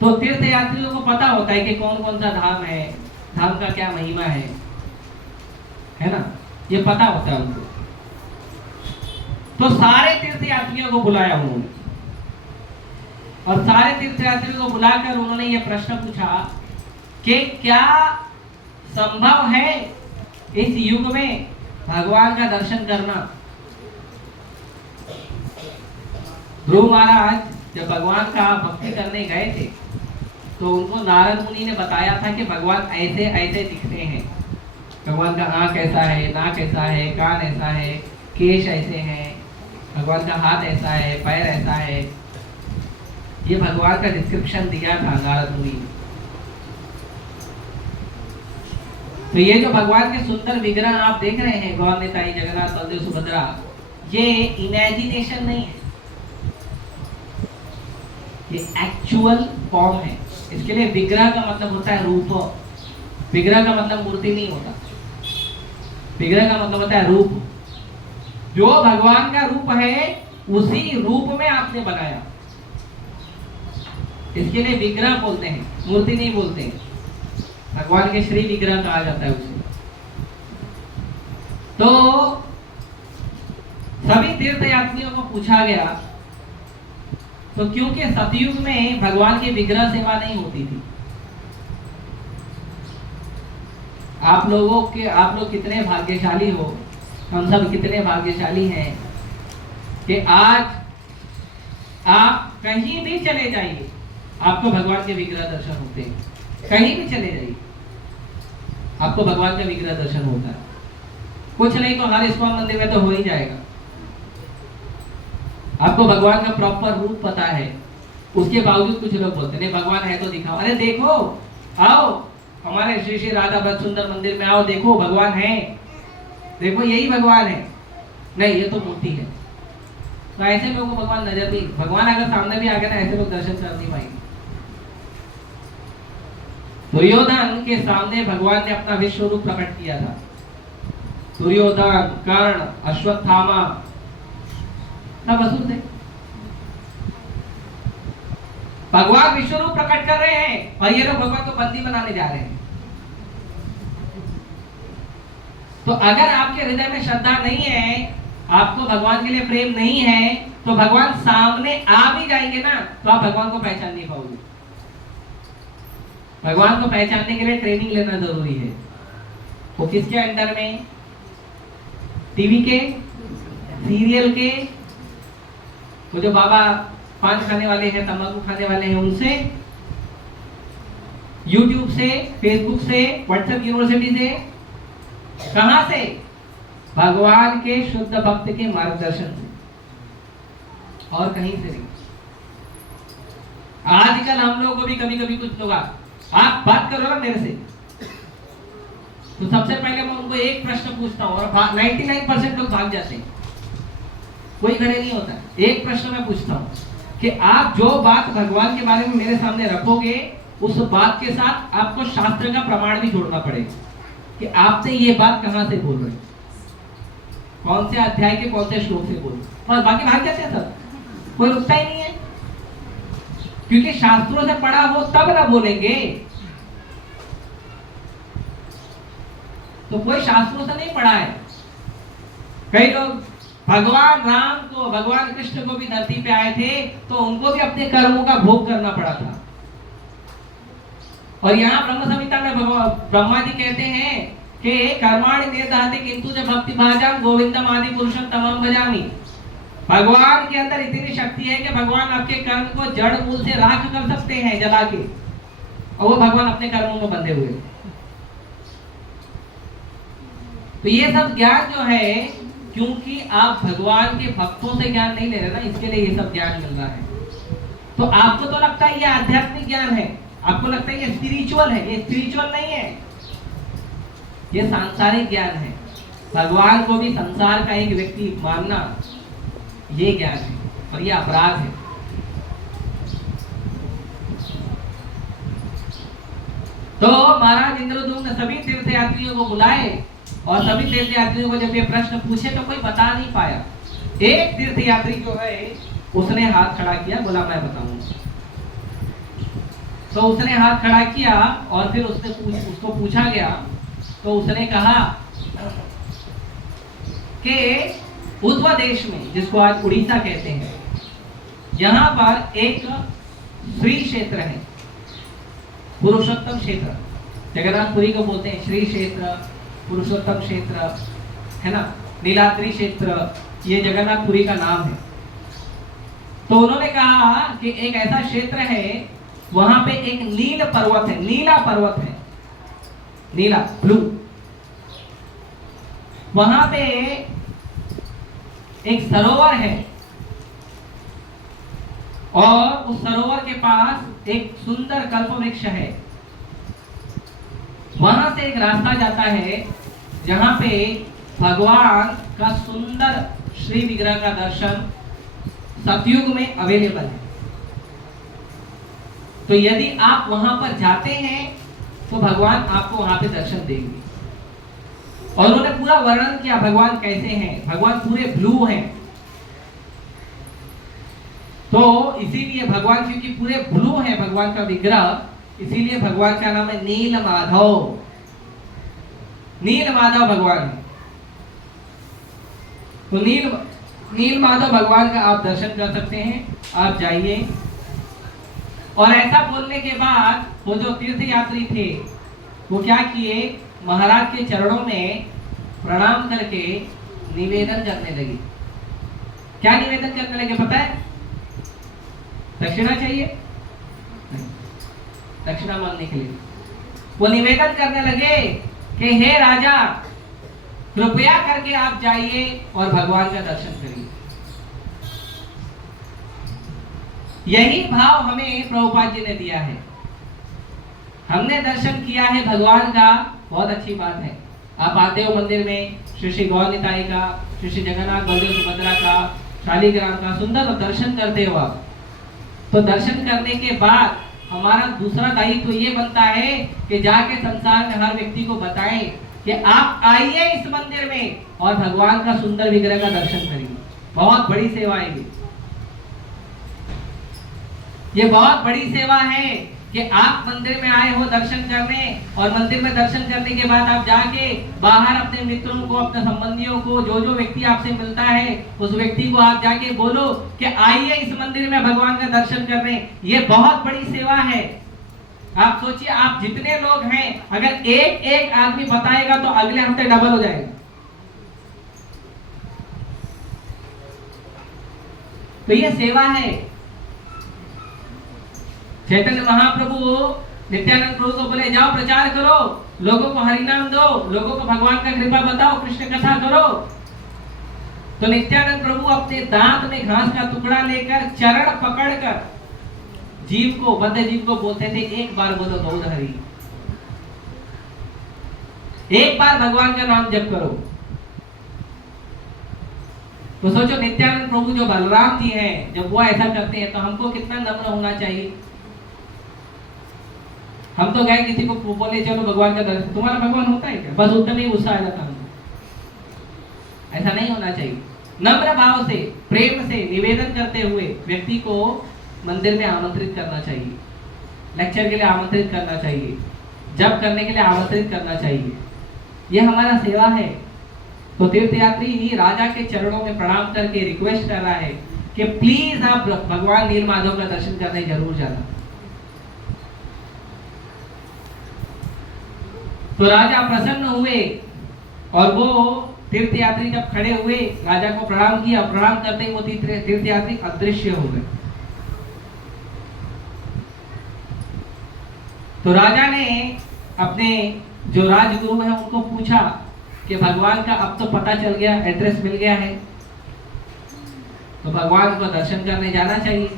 तो तीर्थ यात्रियों को पता होता है कि कौन कौन सा धाम है, धाम का क्या महिमा है ना, ये पता होता है उनको। तो सारे तीर्थ यात्रियों को बुलाया उन्होंने, और सारे तीर्थ यात्रियों को बुलाकर उन्होंने ये प्रश्न पूछा कि क्या संभव है इस युग में भगवान का दर्शन करना? ध्रुव महाराज जब भगवान का भक्ति करने गए थे तो उनको नारद मुनि ने बताया था कि भगवान ऐसे ऐसे दिखते हैं। भगवान का आंख ऐसा है, नाक ऐसा है, कान ऐसा है, केश ऐसे हैं, भगवान का हाथ ऐसा है, पैर ऐसा है। ये भगवान का डिस्क्रिप्शन दिया था नारद मुनि ने। तो ये जो भगवान के सुंदर विग्रह आप देख रहे हैं, गौर निताई, जगन्नाथ, बलदेव, सुभद्रा, ये इमेजिनेशन नहीं है, ये एक्चुअल फॉर्म है। इसके लिए विग्रह का मतलब होता है रूप। विग्रह का मतलब मूर्ति नहीं होता, विग्रह का मतलब होता है रूप। जो भगवान का रूप है उसी रूप में आपने बनाया, इसके लिए विग्रह बोलते हैं, मूर्ति नहीं बोलते हैं। भगवान के श्री विग्रह कहा जाता है उसे। तो सभी तीर्थ यात्रियों को पूछा गया, तो क्योंकि सतयुग में भगवान की विग्रह सेवा नहीं होती थी। आप लोग कितने भाग्यशाली हो, हम सब कितने भाग्यशाली हैं कि आज आप कहीं भी चले जाइए, आपको भगवान के विग्रह दर्शन होते हैं। कहीं भी चले जाइए, आपको भगवान का विग्रह दर्शन होता है। कुछ नहीं तो हर इस्कॉन मंदिर में तो हो ही जाएगा। आपको भगवान का प्रॉपर रूप पता है, उसके बावजूद कुछ लोग बोलते नहीं भगवान है तो दिखाओ। अरे देखो, आओ हमारे श्री श्री राधा ब्रज सुंदर मंदिर में आओ, देखो भगवान है, देखो यही भगवान है। नहीं, ये तो मूर्ति है। तो ऐसे लोगों को भगवान नजर भी, भगवान अगर सामने भी आ गया ना, ऐसे लोग दर्शन कर नहीं पाएंगे। तो दुर्योधन के सामने भगवान ने अपना विश्व रूप प्रकट किया था। दुर्योधन, कर्ण, अश्वत्थामा सब असुर थे। भगवान विश्व रूप प्रकट कर रहे हैं और ये लोग भगवान को बंदी बनाने जा रहे हैं। तो अगर आपके हृदय में श्रद्धा नहीं है, आपको भगवान के लिए प्रेम नहीं है, तो भगवान सामने आ भी जाएंगे ना तो आप भगवान को पहचान नहीं पाओगे। भगवान को पहचानने के लिए ट्रेनिंग लेना जरूरी है। वो किसके अंडर में? टीवी के, सीरियल के, वो जो बाबा पान खाने वाले हैं, तंबाकू खाने वाले हैं, उनसे, यूट्यूब से, फेसबुक से, व्हाट्सएप यूनिवर्सिटी से, कहां से? भगवान के शुद्ध भक्त के मार्गदर्शन से, और कहीं से नहीं। आजकल हम लोगों को भी कभी कभी कुछ लोग आप बात करो ना मेरे से, तो सबसे पहले मैं उनको एक प्रश्न पूछता हूँ और 99% लोग भाग जाते हैं, कोई खड़े नहीं होता। एक प्रश्न मैं पूछता हूँ कि आप जो बात भगवान के बारे में मेरे सामने रखोगे, उस बात के साथ आपको शास्त्र का प्रमाण भी जोड़ना पड़ेगा कि आपसे ये बात कहां से बोल रहे, कौन से अध्याय के कौन से श्लोक से बोल रहे। और बाकी भाग जाते हैं सब, कोई रुकता ही नहीं है, क्योंकि शास्त्रों से पढ़ा हो तब ना बोलेंगे। तो कोई शास्त्रों से नहीं पढ़ा है। कई लोग भगवान राम को, भगवान कृष्ण को भी धरती पे आए थे तो उनको भी अपने कर्मों का भोग करना पड़ा था। और यहाँ ब्रह्म संहिता में ब्रह्मा जी कहते हैं कि कर्माणि निर्धाते किंतु च भक्ति भाजम गोविंदम आदि पुरुषम तमम भजामि। भगवान के अंदर इतनी शक्ति है कि भगवान आपके कर्म को जड़ मूल से राख कर सकते हैं, जला के, और वो भगवान अपने कर्मों में बंधे हुए। तो ये सब ज्ञान जो है, क्योंकि आप भगवान के भक्तों से ज्ञान नहीं ले रहे ना, इसके लिए ये सब ज्ञान मिल रहा है। तो आपको तो लगता है ये आध्यात्मिक ज्ञान है, आपको लगता है ये स्पिरिचुअल है, ये स्पिरिचुअल नहीं है, ये सांसारिक ज्ञान है। भगवान को भी संसार का एक व्यक्ति मानना, ये ज्ञान है और ये अपराध है। तो महाराज इंद्रदुम्न ने सभी तीर्थयात्रियों को बुलाए और सभी तीर्थयात्रियों को जब ये प्रश्न पूछे तो कोई बता नहीं पाया। एक तीर्थयात्री जो है उसने हाथ खड़ा किया, बोला मैं बताऊंगा। तो उसने हाथ खड़ा किया और फिर उसको पूछा गया, तो उसने कहा कि उद्वा देश में, जिसको आज उड़ीसा कहते हैं, यहाँ पर एक श्री क्षेत्र है, पुरुषोत्तम क्षेत्र। जगन्नाथपुरी को बोलते हैं श्री क्षेत्र, पुरुषोत्तम क्षेत्र, है ना, नीलाद्रि क्षेत्र, ये जगन्नाथपुरी का नाम है। तो उन्होंने कहा कि एक ऐसा क्षेत्र है, वहां पे एक नील पर्वत है, नीला पर्वत है, नीला, ब्लू। वहां पे एक सरोवर है और उस सरोवर के पास एक सुंदर कल्प वृक्ष है। वहां से एक रास्ता जाता है जहां पे भगवान का सुंदर श्री विग्रह का दर्शन सतयुग में अवेलेबल है। तो यदि आप वहां पर जाते हैं तो भगवान आपको वहां पे दर्शन देंगे। और उन्होंने पूरा वर्णन किया भगवान कैसे हैं। भगवान पूरे ब्लू हैं, तो इसीलिए भगवान, क्योंकि पूरे ब्लू है भगवान का विग्रह, इसीलिए भगवान का नाम है नील माधव। नील माधव भगवान है। तो नील माधव भगवान का आप दर्शन कर सकते हैं। आप जाइए। और ऐसा बोलने के बाद वो जो तीर्थयात्री थे वो क्या किए, महाराज के चरणों में प्रणाम करके निवेदन करने लगे। क्या निवेदन करने लगे पता है? दक्षिणा चाहिए, दक्षिणा मांगने के लिए वो निवेदन करने लगे कि हे राजा, कृपया करके आप जाइए और भगवान का दर्शन करिए। यही भाव हमें प्रभुपाद जी ने दिया है। हमने दर्शन किया है भगवान का, बहुत अच्छी बात है। आप आते हो मंदिर में, श्री श्री गौर निताई का, श्री श्री जगन्नाथ बलदेव सुभद्रा का, शालिग्राम का सुंदर दर्शन करते हो आप। तो दर्शन करने के बाद हमारा दूसरा दायित्व तो ये बनता है कि जाके संसार में हर व्यक्ति को बताएं कि आप आइए इस मंदिर में और भगवान का सुंदर विग्रह का दर्शन करिए। बहुत बड़ी सेवा है ये बहुत बड़ी सेवा है कि आप मंदिर में आए हो दर्शन करने, और मंदिर में दर्शन करने के बाद आप जाके बाहर अपने मित्रों को, अपने संबंधियों को, जो जो व्यक्ति आपसे मिलता है उस व्यक्ति को आप जाके बोलो कि आइए इस मंदिर में भगवान का दर्शन करने। ये बहुत बड़ी सेवा है। आप सोचिए, आप जितने लोग हैं अगर एक एक आदमी बताएगा तो अगले हफ्ते डबल हो जाएगा। तो ये सेवा है। चैतन्य महाप्रभु नित्यानंद प्रभु को बोले जाओ प्रचार करो, लोगों को हरिनाम दो, लोगों को भगवान का कृपा बताओ, कृष्ण कथा करो। तो नित्यानंद प्रभु अपने दांत में घास का टुकड़ा लेकर चरण पकड़कर जीव को, बद्ध जीव को बोलते थे एक बार बोलो गौर हरि, एक बार भगवान का नाम जप करो। तो सोचो नित्यानंद प्रभु जो बलराम जी हैं, जब वो ऐसा करते हैं तो हमको कितना नम्र होना चाहिए। हम तो गए किसी को बोले चलो भगवान का दर्शन, तुम्हारा भगवान होता है क्या? बस उतना ही गुस्सा आ जाता हमको। ऐसा नहीं होना चाहिए। नम्र भाव से, प्रेम से निवेदन करते हुए व्यक्ति को मंदिर में आमंत्रित करना चाहिए, लेक्चर के लिए आमंत्रित करना चाहिए, जप करने के लिए आमंत्रित करना चाहिए। यह हमारा सेवा है। तो तीर्थयात्री ही राजा के चरणों में प्रणाम करके रिक्वेस्ट कर रहा है कि प्लीज आप भगवान नीलमाधव का दर्शन करने जरूर जाना। तो राजा प्रसन्न हुए और वो तीर्थयात्री जब खड़े हुए, राजा को प्रणाम किया। प्रणाम करते ही वो तीर्थयात्री अदृश्य हो गए। तो राजा ने अपने जो राजगुरु है उनको पूछा कि भगवान का अब तो पता चल गया, एड्रेस मिल गया है, तो भगवान को दर्शन करने जाना चाहिए।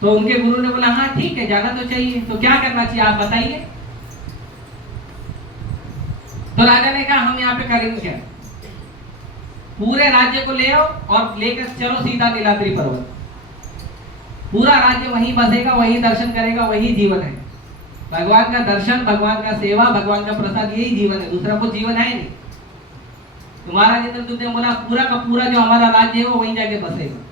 तो उनके गुरु ने बोला हाँ ठीक है, जाना तो चाहिए, तो क्या करना चाहिए आप बताइए। तो राजा ने कहा हम यहाँ पे करेंगे क्या, पूरे राज्य को ले आओ और लेकर चलो सीधा नीलाद्रि पर्वत। पूरा राज्य वहीं बसेगा, वहीं दर्शन करेगा, वही जीवन है। भगवान का दर्शन, भगवान का सेवा, भगवान का प्रसाद, यही जीवन है, दूसरा कुछ जीवन है नहीं। तुम्हारा जितना ने बोला पूरा का पूरा जो हमारा राज्य है वो वहीं जाके बसेगा।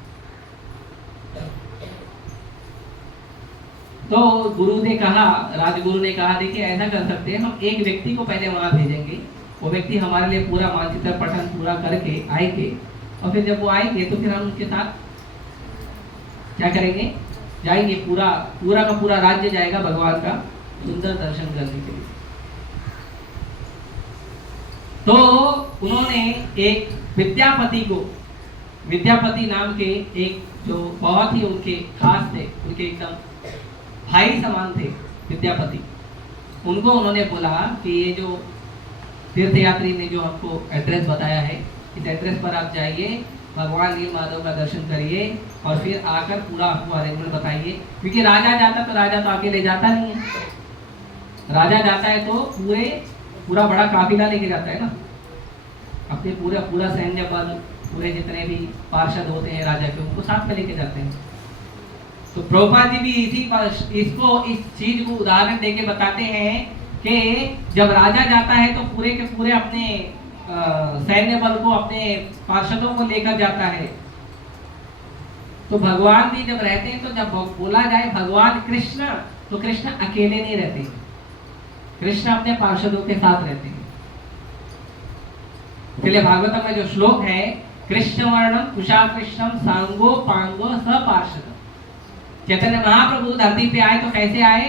तो गुरु ने कहा, राजगुरु ने कहा देखिए ऐसा कर सकते हैं, हम एक व्यक्ति को पहले वहां भेजेंगे, वो व्यक्ति हमारे लिए पूरा मानचित्र पठन पूरा करके आएंगे, और फिर जब वो आएंगे तो फिर हम उनके साथ क्या करेंगे, जाएंगे, पूरा पूरा का पूरा राज्य जाएगा भगवान का सुंदर दर्शन करने के लिए। तो उन्होंने एक विद्यापति को, विद्यापति नाम के एक जो बहुत ही उनके खास थे, उनके एकदम भाई समान थे विद्यापति, उनको उन्होंने बोला कि ये जो तीर्थयात्री ने जो हमको एड्रेस बताया है, इस एड्रेस पर आप जाइए, भगवान नीलमाधव का दर्शन करिए और फिर आकर पूरा आपको अरेंजमेंट बताइए। क्योंकि राजा जाता तो राजा तो अकेले जाता नहीं है, राजा जाता है तो पूरा बड़ा काफिला लेके जाता है ना, अपने पूरा सैन्य बल, पूरे जितने भी पार्षद होते हैं राजा के, उनको साथ में लेके जाते हैं। तो प्रभुपाद जी भी इस चीज को उदाहरण देके बताते हैं कि जब राजा जाता है तो पूरे के पूरे अपने सैन्य बल को, अपने पार्षदों को लेकर जाता है। तो भगवान भी जब रहते हैं तो जब बोला जाए भगवान कृष्ण, तो कृष्ण अकेले नहीं रहते, कृष्ण अपने पार्षदों के साथ रहते हैं। इसलिए भागवतम में जो श्लोक है, कृष्ण वर्णम कुशा कृष्णम सांगो पांगो सपार्षद। चैतन्य महाप्रभु धरती पे आए तो कैसे आए,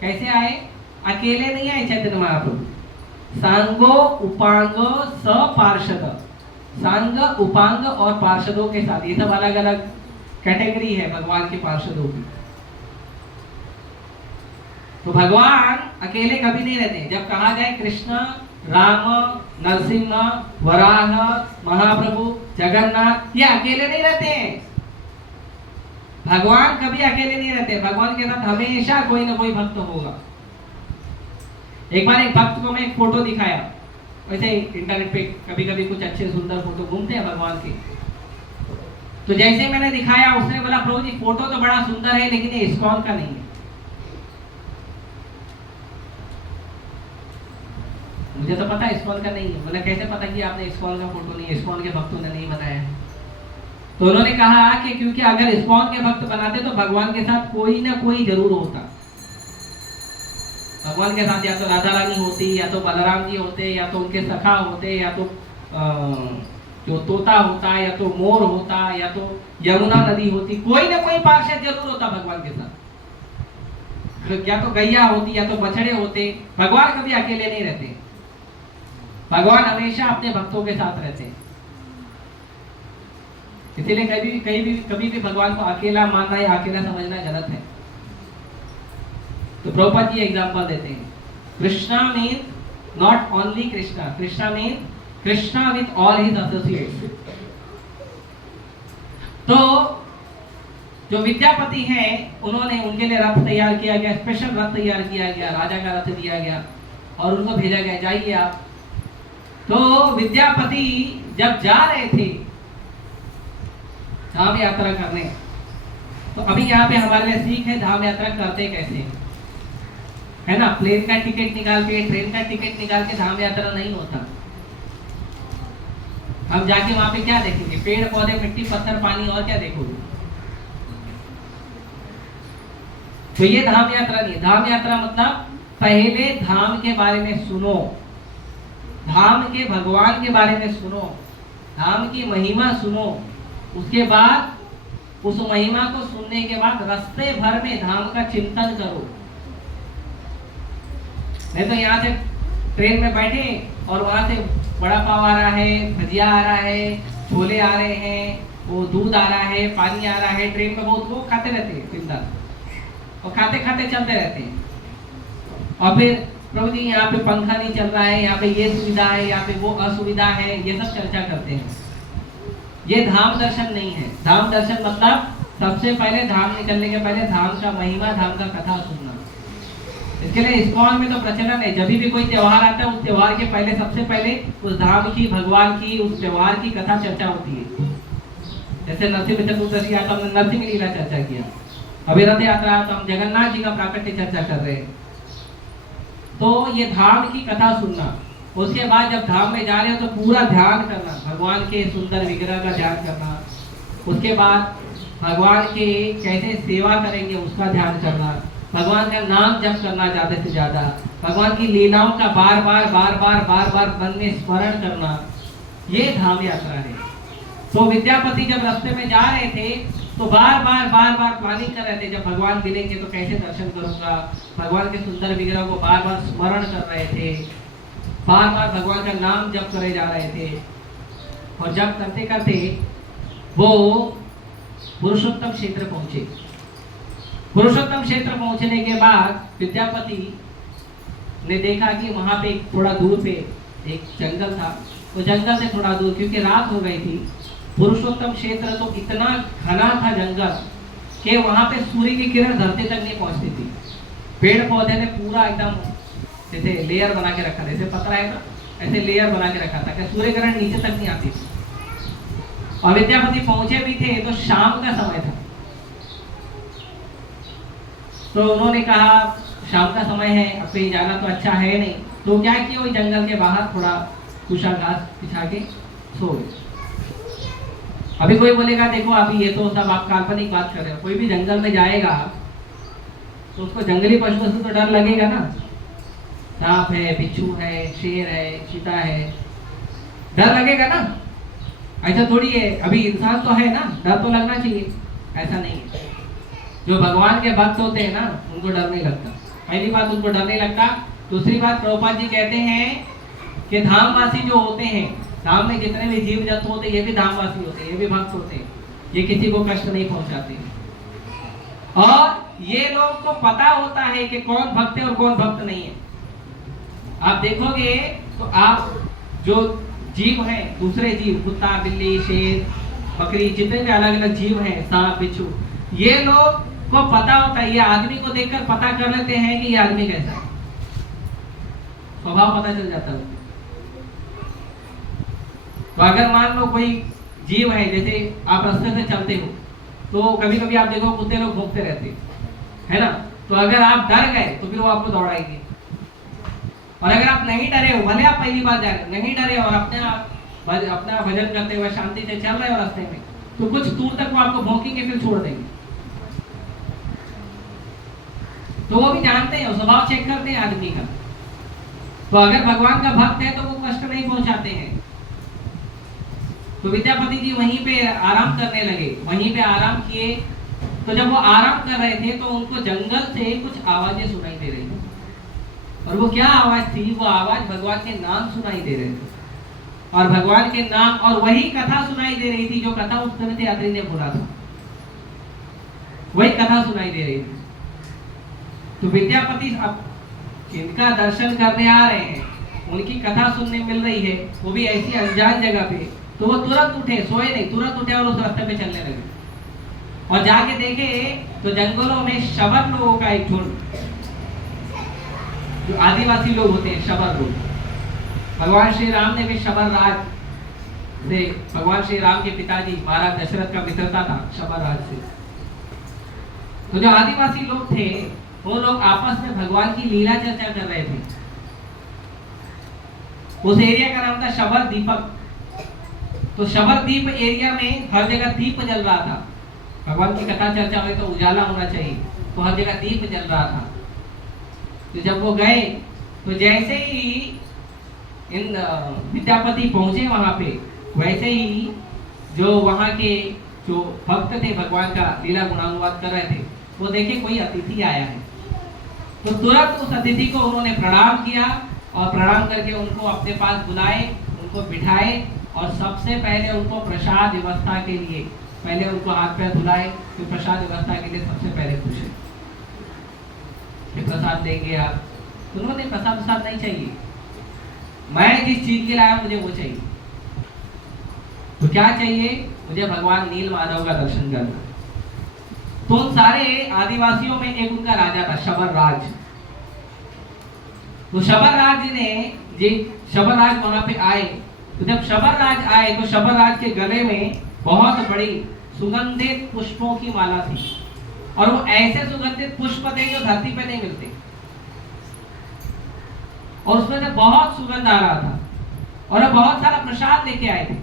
कैसे आए, अकेले नहीं आए चैतन्य महाप्रभु, सांगो उपांगो सपार्षद, सांग उपांग और पार्षदों के साथ। ये सब अलग अलग कैटेगरी है भगवान के पार्षदों की। तो भगवान अकेले कभी नहीं रहते। जब कहा जाए कृष्ण, राम, नरसिंह, वराह, महाप्रभु, जगन्नाथ, ये अकेले नहीं रहते हैं। भगवान कभी अकेले नहीं रहते, भगवान के साथ हमेशा कोई ना कोई भक्त होगा। एक बार एक भक्त को मैं एक फोटो दिखाया, वैसे इंटरनेट पे कभी कभी कुछ अच्छे सुंदर फोटो घूमते हैं भगवान के। तो जैसे मैंने दिखाया उसने बोला प्रभु जी फोटो तो बड़ा सुंदर है लेकिन ये इस्कॉन का नहीं है। मुझे तो पता है इस्कॉन का नहीं है। बोला कैसे पता कि आपने इस्कॉन का फोटो नहीं, इस्कॉन के भक्तों ने नहीं बनाया है। तो उन्होंने कहा कि क्योंकि अगर इस्कॉन के भक्त बनाते तो भगवान के साथ कोई ना कोई जरूर होता। भगवान के साथ या तो राधा रानी होती, या तो बलराम जी होते, या तो उनके सखा होते, या तो जो तोता होता, या तो मोर होता, या तो यमुना नदी होती, कोई ना कोई पार्षद जरूर होता भगवान के साथ। या तो गैया होती, या तो बछड़े होते। भगवान कभी अकेले नहीं रहते। भगवान हमेशा अपने भक्तों के साथ रहते हैं। इसीलिए कभी भी भगवान को अकेला मानना या अकेला समझना गलत है। तो प्रभुपाद जी एग्जांपल देते हैं। Krishna means not only Krishna, Krishna means Krishna with all his associates. तो जो विद्यापति हैं उन्होंने उनके लिए रथ तैयार किया गया, स्पेशल रथ तैयार किया गया, राजा का रथ दिया गया और उनको भेजा गया जाइए आप। तो विद्यापति जब जा रहे थे धाम यात्रा करने, तो अभी यहाँ पे हमारे लिए सीख है धाम यात्रा करते कैसे है ना। प्लेन का टिकट निकाल के, ट्रेन का टिकट निकाल के धाम यात्रा नहीं होता। हम जाके वहां पे क्या देखेंगे? पेड़ पौधे, मिट्टी पत्थर, पानी, और क्या देखोगे? तो ये धाम यात्रा नहीं। धाम यात्रा मतलब पहले धाम के बारे में सुनो, धाम के भगवान के बारे में सुनो, धाम की महिमा सुनो। उसके बाद उस महिमा को सुनने के बाद रास्ते भर में धाम का चिंतन करो। नहीं तो यहाँ से ट्रेन में बैठे और वहां से बड़ा पाव आ रहा है, भजिया आ रहा है, छोले आ रहे हैं, वो दूध आ रहा है, पानी आ रहा है, ट्रेन में बहुत वो खाते रहते हैं बिंदास, और खाते खाते चलते रहते हैं। और फिर प्रभु जी यहाँ पे पंखा नहीं चल रहा है, यहाँ पे ये सुविधा है, यहाँ पे वो असुविधा है, ये सब चर्चा करते हैं। ये धाम दर्शन नहीं है। धाम दर्शन मतलब सबसे पहले धाम निकलने के पहले धाम का महिमा, धाम का कथा सुनना। इसके लिए इस्कॉन में तो प्रचलन है, जब भी कोई त्योहार आता है उस त्योहार के पहले सबसे पहले उस धाम की, भगवान की, उस त्योहार की कथा चर्चा होती है। जैसे नरसिंह चतुर्दशी आता हमने नरसिंह लीला चर्चा किया, अभी रथ यात्रा तो हम जगन्नाथ जी का प्राकट्य चर्चा कर रहे हैं। तो ये धाम की कथा सुनना। उसके बाद जब धाम में जा रहे हो तो पूरा ध्यान करना, भगवान के सुंदर विग्रह का ध्यान करना। उसके बाद भगवान के कैसे सेवा करेंगे उसका ध्यान करना, भगवान का नाम जप करना ज्यादा से ज्यादा, भगवान की लीलाओं का बार बार मन में स्मरण करना। ये धाम यात्रा है। तो विद्यापति जब रास्ते में जा रहे थे तो बार बार प्लानिंग कर रहे थे, जब भगवान मिलेंगे तो कैसे दर्शन करूंगा। भगवान के सुंदर विग्रह को बार बार स्मरण कर रहे थे, बार बार भगवान का नाम जप करे जा रहे थे। और जब करते करते वो पुरुषोत्तम क्षेत्र पहुंचे। पुरुषोत्तम क्षेत्र पहुंचने के बाद विद्यापति ने देखा कि वहां पे थोड़ा दूर पे एक जंगल था। तो जंगल से थोड़ा दूर, क्योंकि रात हो गई थी, पुरुषोत्तम क्षेत्र तो इतना घना था जंगल कि वहां पे सूर्य की किरण धरती तक नहीं पहुंचती थी। पेड़ पौधे ने पूरा एकदम जैसे लेयर बना के रखा था, जैसे पतरा है ना, ऐसे लेयर बना के रखा था कि सूर्य किरण नीचे तक नहीं आती थी। और विद्यापति पहुंचे भी थे तो शाम का समय था। तो उन्होंने कहा शाम का समय है, अब कहीं जाना तो अच्छा है नहीं। तो क्या किया, वही जंगल के बाहर थोड़ा कुशा घास बिछा के सो गए। अभी कोई बोलेगा देखो अभी ये तो सब आप काल्पनिक बात कर रहे हो। कोई भी जंगल में जाएगा तो उसको जंगली पशुओं से तो डर लगेगा ना। सांप है, बिच्छू है, शेर है, चीता है, डर लगेगा ना। ऐसा थोड़ी है, अभी इंसान तो है ना, डर तो लगना चाहिए। ऐसा नहीं है। जो भगवान के भक्त होते हैं ना उनको डर नहीं लगता। पहली बात उनको डर नहीं लगता। दूसरी बात प्रभुपाद जी कहते हैं कि धामवासी जो होते हैं, धाम में जितने भी जीव जंतु होते हैं ये भी धामवासी होते हैं, ये भी भक्त होते हैं, ये किसी को कष्ट नहीं पहुंचाते। और ये लोग को पता होता है कि कौन भक्त है और कौन भक्त नहीं है। आप देखोगे तो आप जो जीव हैं, दूसरे जीव, कुत्ता, बिल्ली, शेर, बकरी, जितने भी अलग अलग जीव हैं, सांप, बिच्छू, ये लोग को पता होता है, ये आदमी को देखकर पता कर लेते हैं कि ये आदमी कैसा है, स्वभाव पता चल जाता है। तो अगर मान लो कोई जीव है, जैसे आप रास्ते से चलते हो तो कभी कभी आप देखो कुत्ते लोग भौंकते रहते है ना, तो अगर आप डर गए तो फिर वो आपको दौड़ाएंगे। और अगर आप नहीं डरे हो, भले आप पहली बार जा रहे नहीं डरे और अपना भजन करते हुए शांति से चल रहे हो रास्ते में, तो कुछ दूर तक वो आपको भौंकेंगे फिर छोड़ देंगे। तो वो भी जानते हैं, स्वभाव चेक करते हैं आदमी का। तो अगर भगवान का भक्त है तो वो कष्ट नहीं पहुंचाते हैं। तो विद्यापति जी वहीं पे आराम करने लगे, वहीं पे आराम किए। तो जब वो आराम कर रहे थे तो उनको जंगल से कुछ आवाजें सुनाई दे रही थी। और वो क्या आवाज थी? वो आवाज भगवान के नाम सुनाई दे रहे थे, और भगवान के नाम, और वही कथा सुनाई दे रही थी जो कथा उस समय यात्री ने बोला था, वही कथा सुनाई दे रही थी। तो विद्यापति अब जिनका दर्शन करने आ रहे हैं, उनकी कथा सुनने मिल रही है, वो भी ऐसी अनजान जगह पे, तो वो तुरंत उठे, सोए नहीं, तुरंत उठे और उस रास्ते पे चलने लगे। और जाके देखे तो जंगलों में शबर लोगों का एक झुंड, जो आदिवासी लोग होते हैं, शबर लोग। भगवान श्री राम ने भी शबर राज से, भगवान श्री राम के पिताजी महाराज दशरथ का मित्रता था शबर राज से। तो जो आदिवासी लोग थे वो लोग आपस में भगवान की लीला चर्चा कर रहे थे। उस एरिया का नाम था शबर दीपक। तो शबर दीप एरिया में हर जगह दीप जल रहा था। भगवान की कथा चर्चा हुई तो उजाला होना चाहिए, तो हर जगह दीप जल रहा था। तो जब वो गए तो जैसे ही इन विद्यापति पहुंचे वहां पे, वैसे ही जो वहां के जो भक्त थे भगवान का लीला गुणानुवाद कर रहे थे, वो देखे कोई अतिथि आया है। तो तुरंत उस अतिथि को उन्होंने प्रणाम किया, और प्रणाम करके उनको अपने पास बुलाए, उनको बिठाए, और सबसे पहले उनको प्रसाद व्यवस्था के लिए पहले उनको हाथ पैर धुलाए, फिर प्रसाद व्यवस्था के लिए सबसे पहले पूछे कि प्रसाद देंगे आप? तो उन्होंने प्रसाद नहीं चाहिए, मैं जिस चीज के लाया मुझे वो चाहिए। तो क्या चाहिए? मुझे भगवान नील माधव का दर्शन करना। तो उन सारे आदिवासियों में एक उनका राजा था, शबर राज। तो शबर राज ने जी शबर राज वहां पे आए। तो जब शबर राज आए तो शबर राज के गले में बहुत बड़ी सुगंधित पुष्पों की माला थी, और वो ऐसे सुगंधित पुष्प थे जो धरती पे नहीं मिलते, और उसमें से बहुत सुगंध आ रहा था, और वो बहुत सारा प्रसाद लेके आए थे।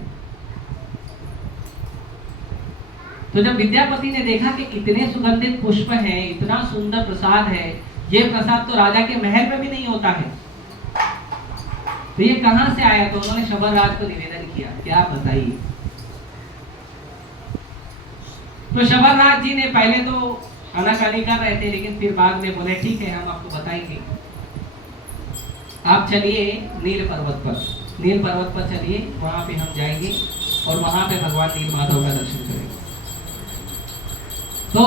तो जब विद्यापति ने देखा कि इतने सुगंधित पुष्प हैं, इतना सुंदर प्रसाद है, ये प्रसाद तो राजा के महल में भी नहीं होता है, तो ये कहां से आया? तो उन्होंने शबर राज को निवेदन किया कि आप बताइए। तो शबर राज जी ने पहले तो आनाकानी कर रहे थे, लेकिन फिर बाद में बोले ठीक है, हम आपको बताएंगे। आप चलिए नील पर्वत पर, नील पर्वत पर चलिए, वहां पे हम जाएंगे और वहां पे भगवान नील माधव का दर्शन करेंगे। तो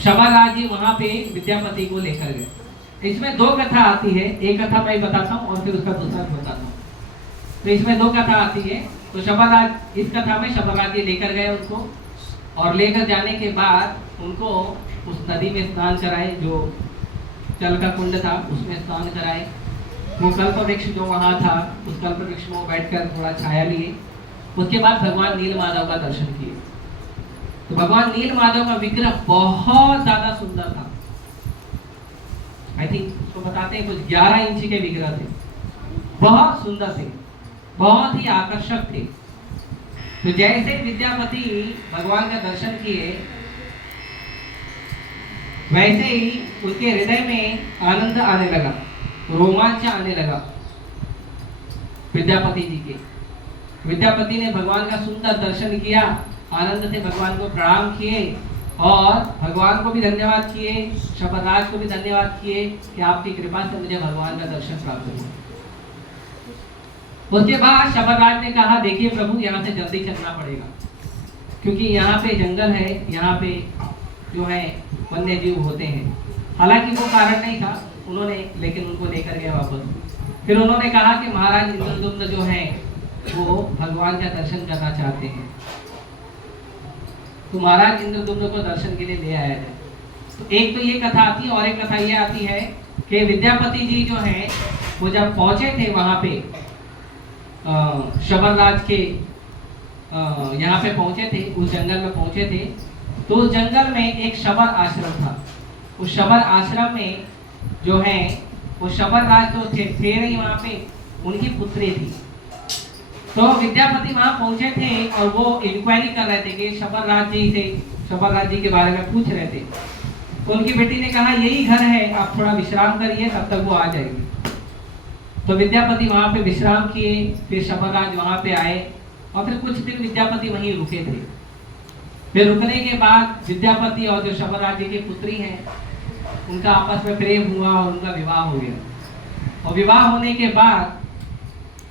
शबर राज जी वहां पे विद्यापति को लेकर गए। इसमें दो कथा आती है, एक कथा मैं बताता हूँ और फिर उसका दूसरा बताता हूँ। तो इसमें दो कथा आती है। तो शबर राज, इस कथा में शबर राज जी लेकर गए उनको, और लेकर जाने के बाद उनको उस नदी में स्नान कराए, जो जल का कुंड था उसमें स्नान कराए। वो कल्प वृक्ष जो वहाँ था, उस कल्प वृक्ष में बैठकर थोड़ा छाया लिए। उसके बाद भगवान नील माधव का दर्शन किए। तो भगवान नील माधव का विग्रह बहुत ज्यादा सुंदर था। आई थिंक उसको बताते हैं कुछ 11 इंच के विग्रह थे, बहुत सुंदर थे, बहुत ही आकर्षक थे। तो जैसे विद्यापति भगवान का दर्शन किए, वैसे ही उनके हृदय में आनंद आने लगा, रोमांच आने लगा विद्यापति जी के। विद्यापति ने भगवान का सुंदर दर्शन किया, आनंद से भगवान को प्रणाम किए, और भगवान को भी धन्यवाद किए, शबर राज को भी धन्यवाद किए कि आपकी कृपा से मुझे भगवान का दर्शन प्राप्त हुआ। उसके बाद शबर राज ने कहा, देखिए प्रभु, यहाँ से जल्दी चलना पड़ेगा, क्योंकि यहाँ पे जंगल है, यहाँ पे जो है वन्य जीव होते हैं। हालांकि वो कारण नहीं था उन्होंने, लेकिन उनको लेकर गया वापस। फिर उन्होंने कहा कि महाराज इंद्रदुम्न जो है वो भगवान का दर्शन करना चाहते हैं, तो महाराज इंद्रदुम्न को दर्शन के लिए ले आया जाए। तो एक तो ये कथा आती है, और एक कथा ये आती है कि विद्यापति जी जो हैं वो जब पहुंचे थे वहां पे शबर राज के यहाँ पे पहुंचे थे, उस जंगल में पहुंचे थे, तो उस जंगल में एक शबर आश्रम था। उस शबर आश्रम में जो है वो शबर राज तो थे नहीं वहाँ पे, उनकी पुत्री थी। तो विद्यापति वहाँ पहुंचे थे और वो इंक्वायरी कर रहे थे कि शबर राज जी से, शबर राज जी के बारे में पूछ रहे थे। तो उनकी बेटी ने कहा यही घर है, आप थोड़ा विश्राम करिए, तब तक वो आ जाएगी। तो विद्यापति वहाँ पे विश्राम किए, फिर शबर राज वहाँ पे आए और फिर कुछ दिन विद्यापति वहीं रुके थे। फिर रुकने के बाद विद्यापति और जो शबर राज जी की पुत्री हैं उनका आपस में प्रेम हुआ और उनका विवाह हो गया। और विवाह होने के बाद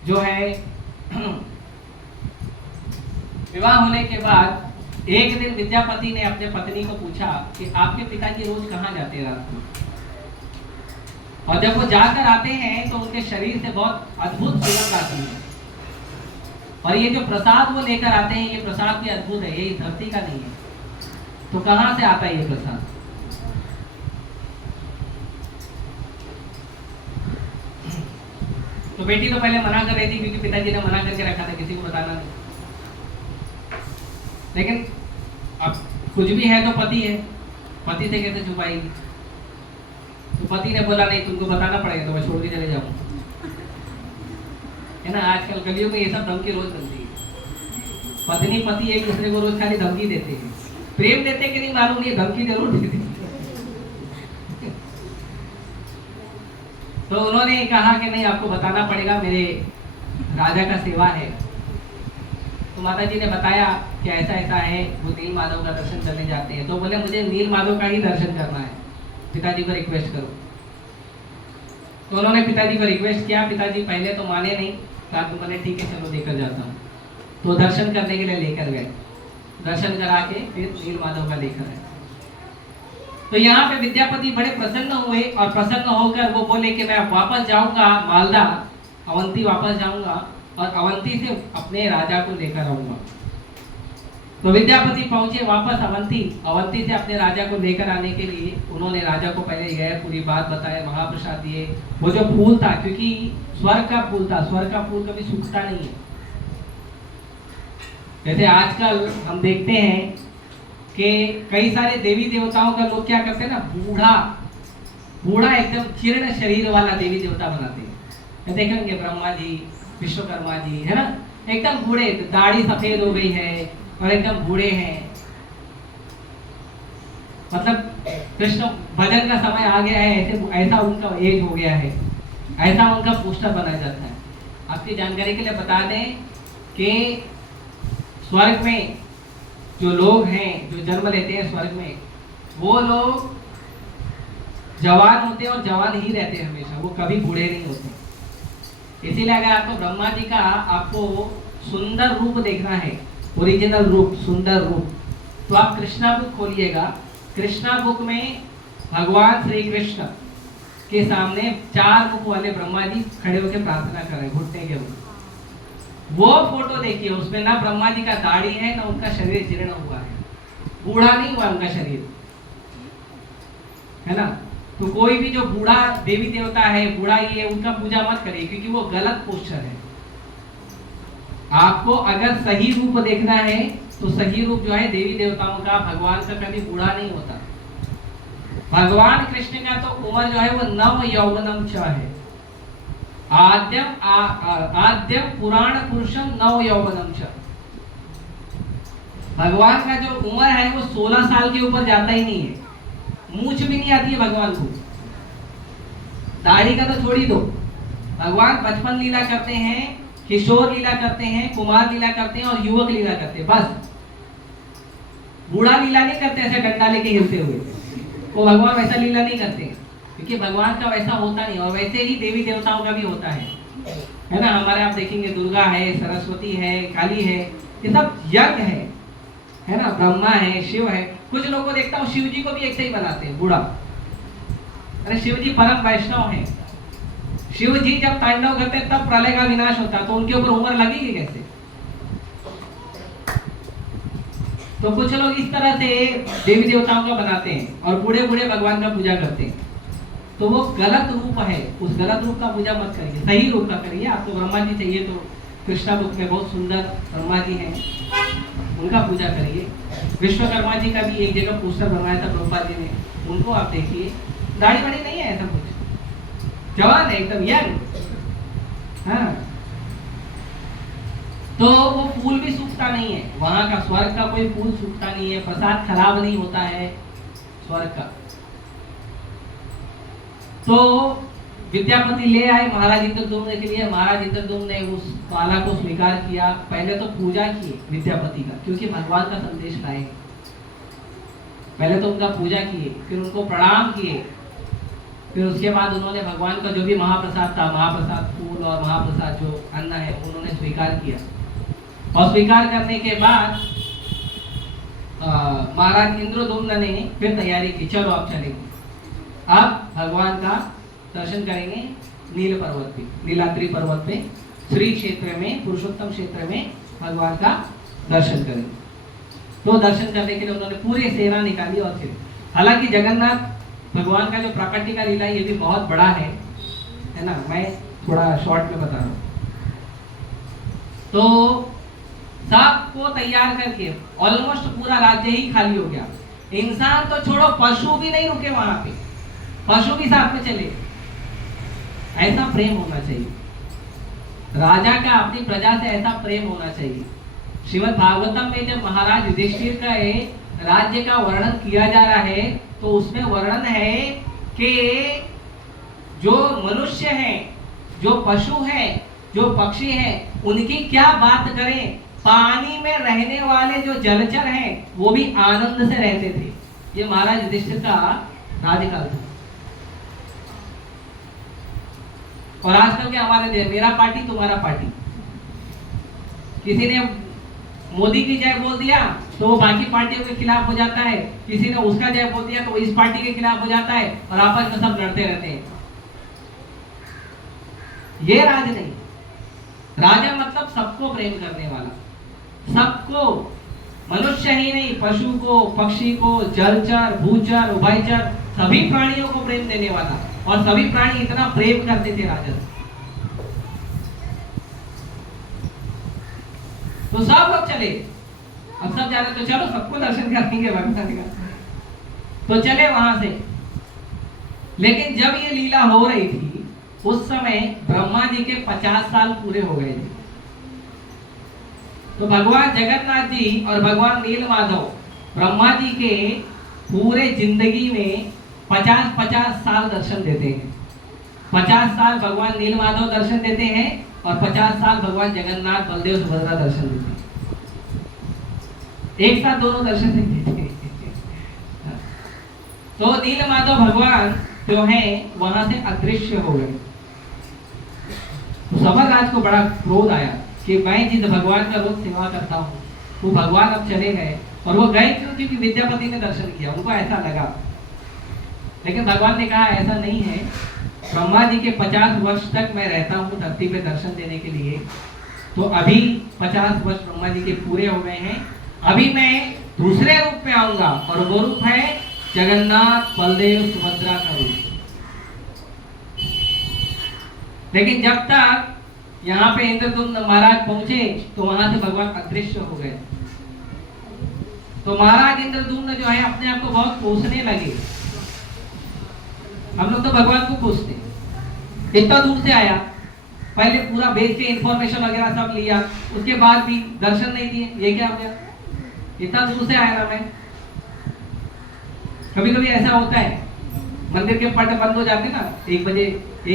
जो है विवाह होने के बाद एक दिन विद्यापति ने अपने पत्नी को पूछा कि आपके पिताजी रोज कहाँ जाते हैं रात को। और जब वो जाकर आते हैं तो उनके शरीर से बहुत अद्भुत सुगंध आती है, और ये जो प्रसाद वो लेकर आते हैं ये प्रसाद भी अद्भुत है, ये धरती का नहीं है। तो कहाँ से आता है ये प्रसाद? तो बेटी तो पहले मना कर रही थी क्योंकि पिताजी ने मना करके रखा था किसी को बताना नहीं। लेकिन अब कुछ भी है तो पति है, पति से कैसे छुपाएगी? तो पति ने बोला नहीं तुमको बताना पड़ेगा, तो मैं छोड़ के चले जाऊंगा। है ना, आजकल कलियुग में ये सब धमकी रोज बनती है। पत्नी पति एक दूसरे को रोज खाली धमकी देते हैं, प्रेम देते कि नहीं मालूम, ये धमकी जरूर देते। तो उन्होंने कहा कि नहीं आपको बताना पड़ेगा, मेरे राजा का सेवा है। तो माता जी ने बताया कि ऐसा ऐसा है, वो नील माधव का दर्शन करने जाते हैं। तो बोले मुझे नील माधव का ही दर्शन करना है, पिताजी को रिक्वेस्ट करो। तो उन्होंने पिताजी को रिक्वेस्ट किया, पिताजी पहले तो माने नहीं, कहा तो बोले ठीक है चलो लेकर जाता हूँ। तो दर्शन करने के लिए लेकर गए, दर्शन करा के फिर नील माधव का लेकर आए। तो यहाँ पे विद्यापति बड़े प्रसन्न हुए और प्रसन्न होकर वो बोले कि मैं वापस जाऊंगा मालदा, अवंती वापस जाऊंगा और अवंती से अपने राजा को लेकर आऊंगा। तो विद्यापति पहुंचे वापस अवंती, अवंती से अपने राजा को लेकर आने के लिए उन्होंने राजा को पहले गए, पूरी बात बताए, महाप्रसाद दिए। वो जो फूल था, क्योंकि स्वर्ग का फूल था, स्वर्ग का फूल कभी सूखता नहीं है। जैसे आजकल हम देखते हैं कि कई सारे देवी देवताओं का लोग क्या करते हैं ना, बूढ़ा एकदम जीर्ण शरीर वाला देवी देवता बनाते हैं। देखेंगे ब्रह्मा जी, विश्वकर्मा जी, है ना, एकदम बूढ़े, दाढ़ी सफेद हो गई है और एकदम बूढ़े हैं। मतलब कृष्ण भजन का समय आ गया है, ऐसा उनका एज हो गया है, ऐसा उनका पोस्टर बनाया जाता है। आपकी जानकारी के लिए बता दें कि स्वर्ग में जो लोग हैं, जो जन्म लेते हैं स्वर्ग में, वो लोग जवान होते हैं और जवान ही रहते हैं हमेशा, वो कभी बूढ़े नहीं होते। इसीलिए अगर आपको ब्रह्मा जी का आपको सुंदर रूप देखना है, ओरिजिनल रूप, सुंदर रूप, तो आप कृष्णा बुक खोलिएगा। कृष्णा बुक में भगवान श्री कृष्ण के सामने 4 मुख वाले ब्रह्मा जी खड़े होकर प्रार्थना कर रहे हैं घुटने के ऊपर। वो फोटो देखिए, उसमें ना ब्रह्मा जी का दाढ़ी है ना उनका शरीर जीर्ण हुआ है, बूढ़ा नहीं हुआ उनका शरीर, है ना। तो कोई भी जो बूढ़ा देवी देवता है, बूढ़ा ही है, उनका पूजा मत करिए क्योंकि वो गलत पोस्चर है। आपको अगर सही रूप देखना है तो सही रूप जो है देवी देवताओं का, भगवान का कभी बूढ़ा नहीं होता। भगवान कृष्ण का तो उम्र जो है वो नव यौवनम च है, आद्यम पुराण पुरुषम नव यौवनम च। भगवान का जो उम्र है वो 16 साल के ऊपर जाता ही नहीं है, मूंछ भी नहीं आती है भगवान को, दाढ़ी का तो छोड़ ही दो। भगवान बचपन लीला करते हैं, किशोर लीला करते हैं, कुमार लीला करते हैं और युवक लीला करते हैं, बस। बूढ़ा लीला नहीं करते ऐसे डंडा लेके हिलते हुए, वो भगवान वैसा लीला नहीं करते क्योंकि भगवान का वैसा होता नहीं। और वैसे ही देवी देवताओं का भी होता है ना। हमारे आप देखेंगे दुर्गा है, सरस्वती है, काली है, ये सब यज्ञ है ना, ब्रह्मा है, शिव है। कुछ लोगों को देखता हूँ शिव जी को भी एक से ही बनाते हैं बूढ़ा। अरे शिव जी परम वैष्णव है, शिव जी जब तांडव करते हैं तब प्रलय का विनाश होता है, तो उनके ऊपर उम्र लगेगी कैसे? तो कुछ लोग इस तरह से देवी देवताओं का बनाते हैं और बूढ़े बूढ़े भगवान का पूजा करते हैं, तो वो गलत रूप है। उस गलत रूप का पूजा मत करिए, सही रूप का करिए। आपको ब्रह्मा जी चाहिए तो कृष्णा बुक में बहुत सुंदर ब्रह्मा जी हैं, उनका पूजा करिए। विश्वकर्मा जी का भी एक जगह पोस्टर बनवाया था प्रभुपाद जी ने, उनको आप देखिए। दाढ़ी वाड़ी नहीं है, ऐसा कुछ जवान है एकदम यंग। हाँ, तो वो फूल भी सूखता नहीं है, वहां का स्वर्ग का कोई फूल सूखता नहीं है, प्रसाद खराब नहीं होता है स्वर्ग का। तो विद्यापति ले आए महाराज इंद्रद्युम्न के लिए। महाराज इंद्रद्युम्न ने उस माला को स्वीकार किया। पहले तो पूजा की विद्यापति का, क्योंकि भगवान का संदेश लाए। पहले तो उनका पूजा किए, फिर उनको प्रणाम किए, फिर उसके बाद उन्होंने भगवान का जो भी महाप्रसाद था, महाप्रसाद फूल और महाप्रसाद जो अन्न है, उन्होंने स्वीकार किया। और स्वीकार करने के बाद महाराज इंद्रद्युम्न ने फिर तैयारी की, चलो आप चलेंगे, अब भगवान का दर्शन करेंगे नील पर्वत पे, नीलाद्रि पर्वत पे, श्री क्षेत्र में, पुरुषोत्तम क्षेत्र में भगवान का दर्शन करेंगे। तो दर्शन करने के लिए उन्होंने पूरी सेना निकाली और फिर, हालांकि जगन्नाथ भगवान का जो प्राकट्य का लीला ये भी बहुत बड़ा है ना, मैं थोड़ा शॉर्ट में बता रहा हूँ। तो सबको तैयार करके ऑलमोस्ट पूरा राज्य ही खाली हो गया। इंसान तो छोड़ो, पशु भी नहीं रुके वहां पे, पशु भी साथ में चले। ऐसा प्रेम होना चाहिए राजा का, अपनी प्रजा से ऐसा प्रेम होना चाहिए। श्रीमद् भागवतम में जब महाराज युधिष्ठिर का राज्य का वर्णन किया जा रहा है, तो उसमें वर्णन है कि जो मनुष्य हैं, जो पशु हैं, जो पक्षी हैं, उनकी क्या बात करें। पानी में रहने वाले जो जलचर हैं वो भी आनंद से रहते थे। ये महाराज युधिष्ठिर का राज्यकाल था। और आजकल के हमारे देश, मेरा पार्टी तुम्हारा पार्टी, किसी ने मोदी की जय बोल दिया तो वो बाकी पार्टियों के खिलाफ हो जाता है, किसी ने उसका जय बोल दिया तो वो इस पार्टी के खिलाफ हो जाता है, और आपस में सब लड़ते रहते हैं। ये राज नहीं। राजा मतलब सबको प्रेम करने वाला, सबको, मनुष्य ही नहीं, पशु को, पक्षी को, जलचर, भूचर, उभयचर, सभी प्राणियों को प्रेम देने वाला। और सभी प्राणी इतना प्रेम करते थे राजा से। तो सब लोग चले, अब सब जा रहे, तो चलो सबको दर्शन करेंगे भगवान का। तो चले वहां से। लेकिन जब ये लीला हो रही थी, उस समय ब्रह्मा जी के 50 साल पूरे हो गए थे। तो भगवान जगन्नाथ जी और भगवान नीलमाधव ब्रह्मा जी के पूरे जिंदगी में 50-50 साल दर्शन देते हैं। 50 साल भगवान नीलमाधव दर्शन देते हैं और 50 साल भगवान जगन्नाथ, बलदेव, सुभद्रा दर्शन देते हैं। एक साथ दोनों दर्शन देते हैं। तो नीलमाधव भगवान जो हैं वहां से अदृश्य हो गए। तो समरराज को बड़ा क्रोध आया कि मैं जिस भगवान का रोज सेवा करता हूँ, वो भगवान अब चले गए। और वो गए क्यों? क्योंकि विद्यापति ने दर्शन किया, उनको ऐसा लगा। लेकिन भगवान ने कहा ऐसा नहीं है, ब्रह्मा जी के 50 वर्ष तक मैं रहता हूँ धरती पे दर्शन देने के लिए। तो अभी 50 वर्ष ब्रह्मा जी के पूरे हो गए हैं, अभी मैं दूसरे रूप में आऊंगा, और वो रूप है जगन्नाथ, बलदेव, सुभद्रा का रूप। लेकिन जब तक यहाँ पे इंद्रद्युम्न महाराज पहुंचे तो वहां से भगवान अदृश्य हो गए। तो महाराज इंद्रद्युम्न जो है अपने आप को बहुत कोसने लगे। हम लोग तो भगवान को कोसते, इतना दूर से आया, पहले पूरा बेच के इंफॉर्मेशन वगैरह सब लिया, उसके बाद भी दर्शन नहीं दिए, ये क्या हो गया? इतना दूर से आया ना मैं। कभी कभी ऐसा होता है, मंदिर के पट बंद हो जाते ना, 1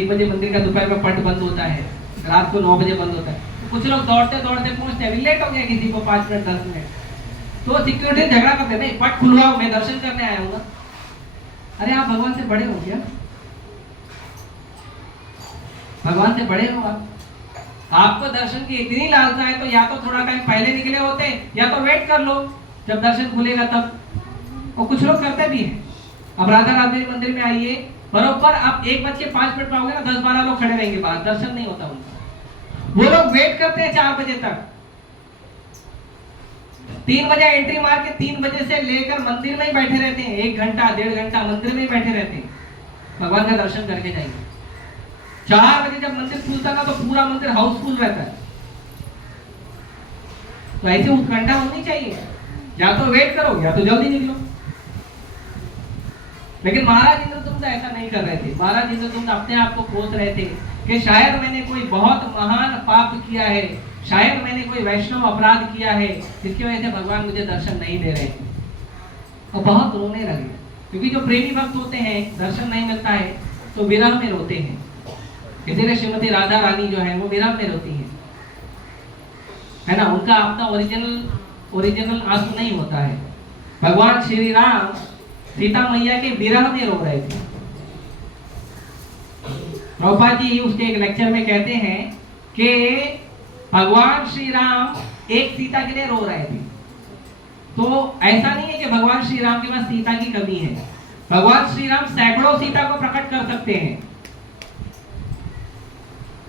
बजे मंदिर का दोपहर में पट बंद होता है, रात को 9 बजे बंद होता है। कुछ लोग दौड़ते दौड़ते पहुंचते हैं, लेट हो गया किसी को 5 मिनट 10 मिनट, तो सिक्योरिटी झगड़ा करते, नहीं पट खुलवाओ, मैं दर्शन करने आया हूँ। अरे आप भगवान से बड़े हो क्या? भगवान से बड़े हो आप? आपको दर्शन की इतनी लालसा है तो या तो थोड़ा टाइम पहले निकले होते, या तो वेट कर लो जब दर्शन खुलेगा तब। और कुछ लोग करते भी हैं। अब राधा राधे मंदिर में आइए, बरोबर आप 1:05 पाओगे ना, 10-12 लोग खड़े रहेंगे बाहर, दर्शन नहीं होता उनका। वो लोग वेट करते हैं 4 बजे तक, 3 बजे एंट्री मार के 3 बजे से लेकर मंदिर में ही बैठे रहते हैं, 1 घंटा 1.5 घंटा मंदिर में ही बैठे रहते हैं, भगवान का दर्शन करके जाएंगे। 4 बजे जब मंदिर खुलता ना तो पूरा मंदिर हाउसफुल रहता है, तो ऐसे उत्कंठा होनी चाहिए, या तो वेट करो या तो जल्दी निकलो। लेकिन महाराज इंद्रदुम्न ऐसा नहीं कर रहे थे। महाराज इंद्रदुम्न अपने आप को कोस रहे थे कि शायद मैंने कोई बहुत महान पाप किया है, शायद मैंने कोई वैष्णव अपराध किया है, जिसकी वजह से भगवान मुझे दर्शन नहीं दे रहे थे। और बहुत रोने लगे, क्योंकि जो प्रेमी भक्त होते हैं दर्शन नहीं मिलता है तो विरह में रोते हैं। इसीलिए श्रीमती राधा रानी जो है वो विरह में रोती है ना। उनका अपना ओरिजिनल आंसू नहीं होता है। भगवान श्री राम सीता मैया के विरह में रो रहे थे। प्रभुपाद जी उसके एक लेक्चर में कहते हैं कि भगवान श्री राम एक सीता के लिए रो रहे थे। तो ऐसा नहीं है कि भगवान श्री राम के पास सीता की कमी है। भगवान श्री राम सैकड़ों सीता को प्रकट कर सकते हैं।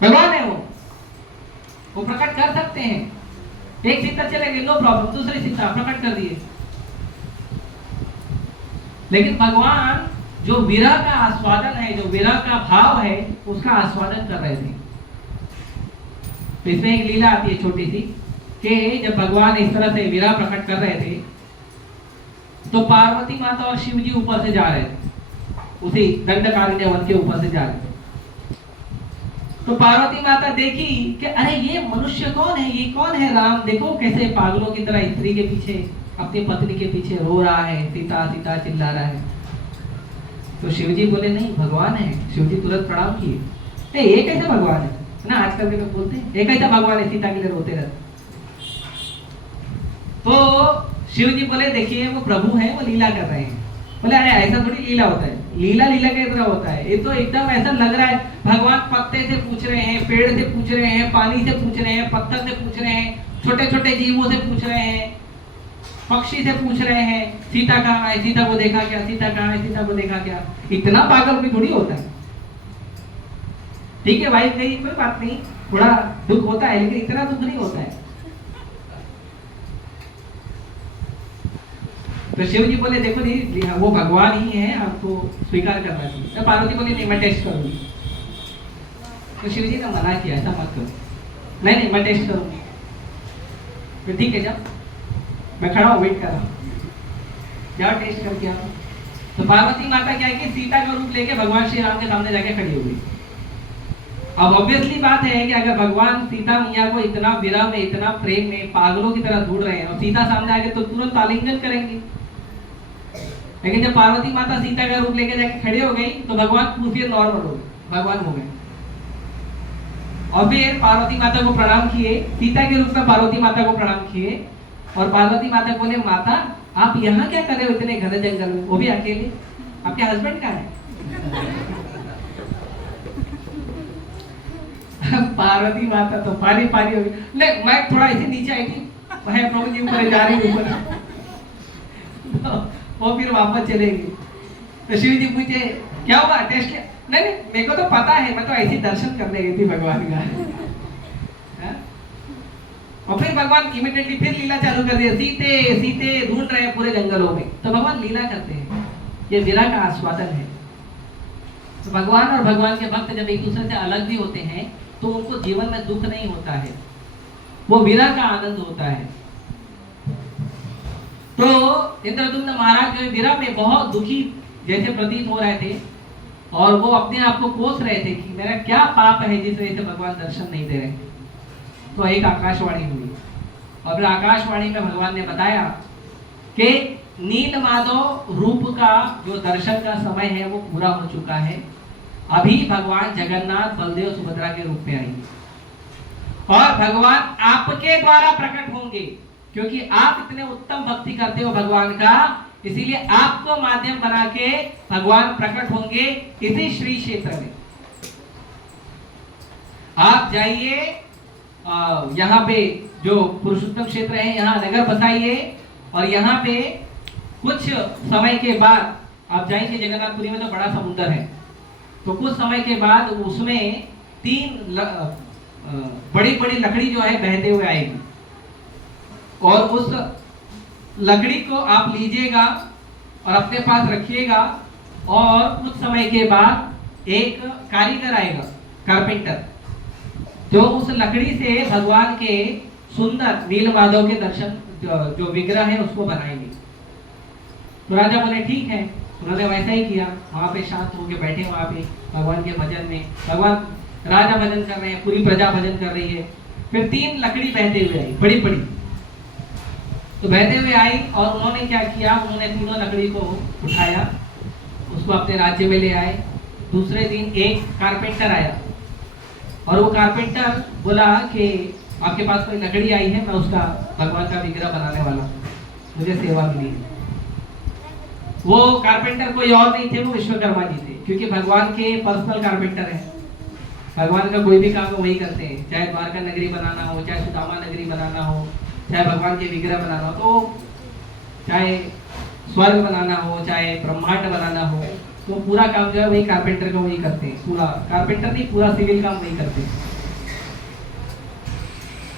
भगवान है वो प्रकट कर सकते हैं। एक सीता चले गए, नो प्रॉब्लम, दूसरी सीता प्रकट कर दिए। लेकिन भगवान जो विरह का आस्वादन है, जो विरह का भाव है, उसका आस्वादन कर रहे थे। तो इसमें एक लीला आती है छोटी सी कि जब भगवान इस तरह से विरह प्रकट कर रहे थे तो पार्वती माता और शिव जी ऊपर से जा रहे थे, उसी दंडकारण्य वन के ऊपर से जा रहे थे। तो पार्वती माता देखी कि अरे ये मनुष्य कौन है, ये कौन है राम, देखो कैसे पागलों की तरह स्त्री के पीछे, अपनी पत्नी के पीछे रो रहा है, सीता सीता चिल्ला रहा है। तो शिवजी बोले नहीं, भगवान है। शिवजी तुरंत प्रणाम किए। ये कैसे भगवान है ना, आजकल के लोग बोलते हैं ये कैसा भगवान है, सीता के लिए रोते रहते। तो शिवजी बोले देखिए वो प्रभु हैं, वो लीला कर रहे हैं। बोले अरे ऐसा थोड़ी लीला होता है, लीला की तरह होता है। ये तो एकदम ऐसा लग रहा है भगवान पत्ते से पूछ रहे हैं, पेड़ से पूछ रहे हैं, पानी से पूछ रहे हैं, पत्थर से पूछ रहे हैं, छोटे छोटे जीवों से पूछ रहे हैं, पक्षी से पूछ रहे हैं सीता कहाँ है, सीता को देखा क्या, सीता कहाँ है, सीता को देखा क्या। इतना पागल भी थोड़ी होता है। ठीक है भाई, कोई बात नहीं, थोड़ा दुख होता है लेकिन इतना दुख नहीं होता है। तो शिव जी बोले देखो जी वो भगवान ही है, आपको स्वीकार करना चाहिए। तो पार्वती बोली नहीं, मैं टेस्ट करूंगी। तो शिव जी ने मना किया ऐसा मत करो। नहीं मैं टेस्ट करूंगी। तो ठीक है, जब मैं खड़ा हूँ, वेट कर रहा हूँ, जाओ टेस्ट करके आओ। तो पार्वती माता क्या है कि सीता का रूप लेके भगवान श्री राम के सामने जाके खड़ी हो गई। अब ऑब्वियसली बात है कि अगर भगवान सीता मैया को इतना विरह में, इतना प्रेम में पागलों की तरह ढूंढ रहे हैं और सीता सामने आगे तो तुरंत आलिंगन करेंगे। लेकिन जब पार्वती माता सीता का रूप लेके जाके खड़े हो गई तो भगवान फिर नॉर्मल हो गए, भगवान हो गए। और फिर पार्वती माता को प्रणाम किए, सीता के रूप में पार्वती माता को प्रणाम किए। और पार्वती माता बोले माता आप यहाँ क्या कर रहे हो इतने घने जंगल में, वो भी अकेले, आपके हस्बैंड कहाँ है? पार्वती माता तो पानी पानी हो गई। ले मैं थोड़ा ऐसे नीचे आई थी, है प्रभु जी ऊपर जा रही ऊपर। तो वो फिर वापस चले गए। तो शिव जी पूछे क्या हुआ, टेस्ट किया? नहीं मेरे को तो पता है, मैं तो ऐसे दर्शन करने गई थी भगवान का। और फिर भगवान इमीडिएटली फिर लीला चालू कर दिया, सीते सीते ढूंढ रहे हैं पूरे जंगलों में। तो भगवान लीला करते हैं, ये विरह का आस्वादन है। तो भगवान और भगवान के भक्त जब एक दूसरे से अलग भी होते हैं तो उनको जीवन में दुख नहीं होता है, वो विरह का आनंद होता है। तो इंद्रदुम्न महाराज जो विरह में बहुत दुखी जैसे प्रतीत हो रहे थे और वो अपने आप को कोस रहे थे कि मेरा क्या पाप है जिस वजह से भगवान दर्शन नहीं दे रहे। तो एक आकाशवाणी हुई और फिर आकाशवाणी में भगवान ने बताया कि नील माधव रूप का जो दर्शन का समय है वो पूरा हो चुका है। अभी भगवान जगन्नाथ बलदेव सुभद्रा के रूप में आएंगे और भगवान आपके द्वारा प्रकट होंगे, क्योंकि आप इतने उत्तम भक्ति करते हो भगवान का, इसीलिए आपको माध्यम बना के भगवान प्रकट होंगे इसी श्री क्षेत्र में। आप जाइए यहाँ पे जो पुरुषोत्तम क्षेत्र है यहाँ नगर बसाइए और यहाँ पे कुछ समय के बाद आप जाएंगे जगन्नाथपुरी में तो बड़ा समुद्र है। तो कुछ समय के बाद उसमें 3 बड़ी बड़ी लकड़ी जो है बहते हुए आएगी और उस लकड़ी को आप लीजिएगा और अपने पास रखिएगा और कुछ समय के बाद एक कारीगर आएगा, कारपेंटर, जो उस लकड़ी से भगवान के सुंदर नील माधव के दर्शन जो विग्रह है उसको बनाएंगे। तो राजा बोले ठीक है, उन्होंने वैसा ही किया। वहां पे शांत होके बैठे वहां पे भगवान के भजन में, भगवान राजा भजन कर रहे हैं, पूरी प्रजा भजन कर रही है। फिर 3 लकड़ी बहते हुए आई, बड़ी बड़ी। तो बहते हुए आई और उन्होंने क्या किया, उन्होंने तीनों लकड़ी को उठाया, उसको अपने राज्य में ले आए। दूसरे दिन एक कारपेंटर आया और वो कारपेंटर बोला कि आपके पास कोई लकड़ी आई है, मैं उसका भगवान का विग्रह बनाने वाला हूँ, मुझे सेवा मिली है। वो कारपेंटर कोई और नहीं थे, वो विश्वकर्मा जी थे, क्योंकि भगवान के पर्सनल कारपेंटर हैं। भगवान का कोई भी काम वही करते हैं, चाहे द्वारका नगरी बनाना हो, चाहे सुदामा नगरी बनाना हो, चाहे भगवान के विग्रह बनाना हो, तो चाहे स्वर्ग बनाना हो, चाहे ब्रह्मांड बनाना हो, तो पूरा काम जो है वही कारपेंटर का वही करते हैं। पूरा कारपेंटर नहीं, पूरा सिविल काम वही करते हैं।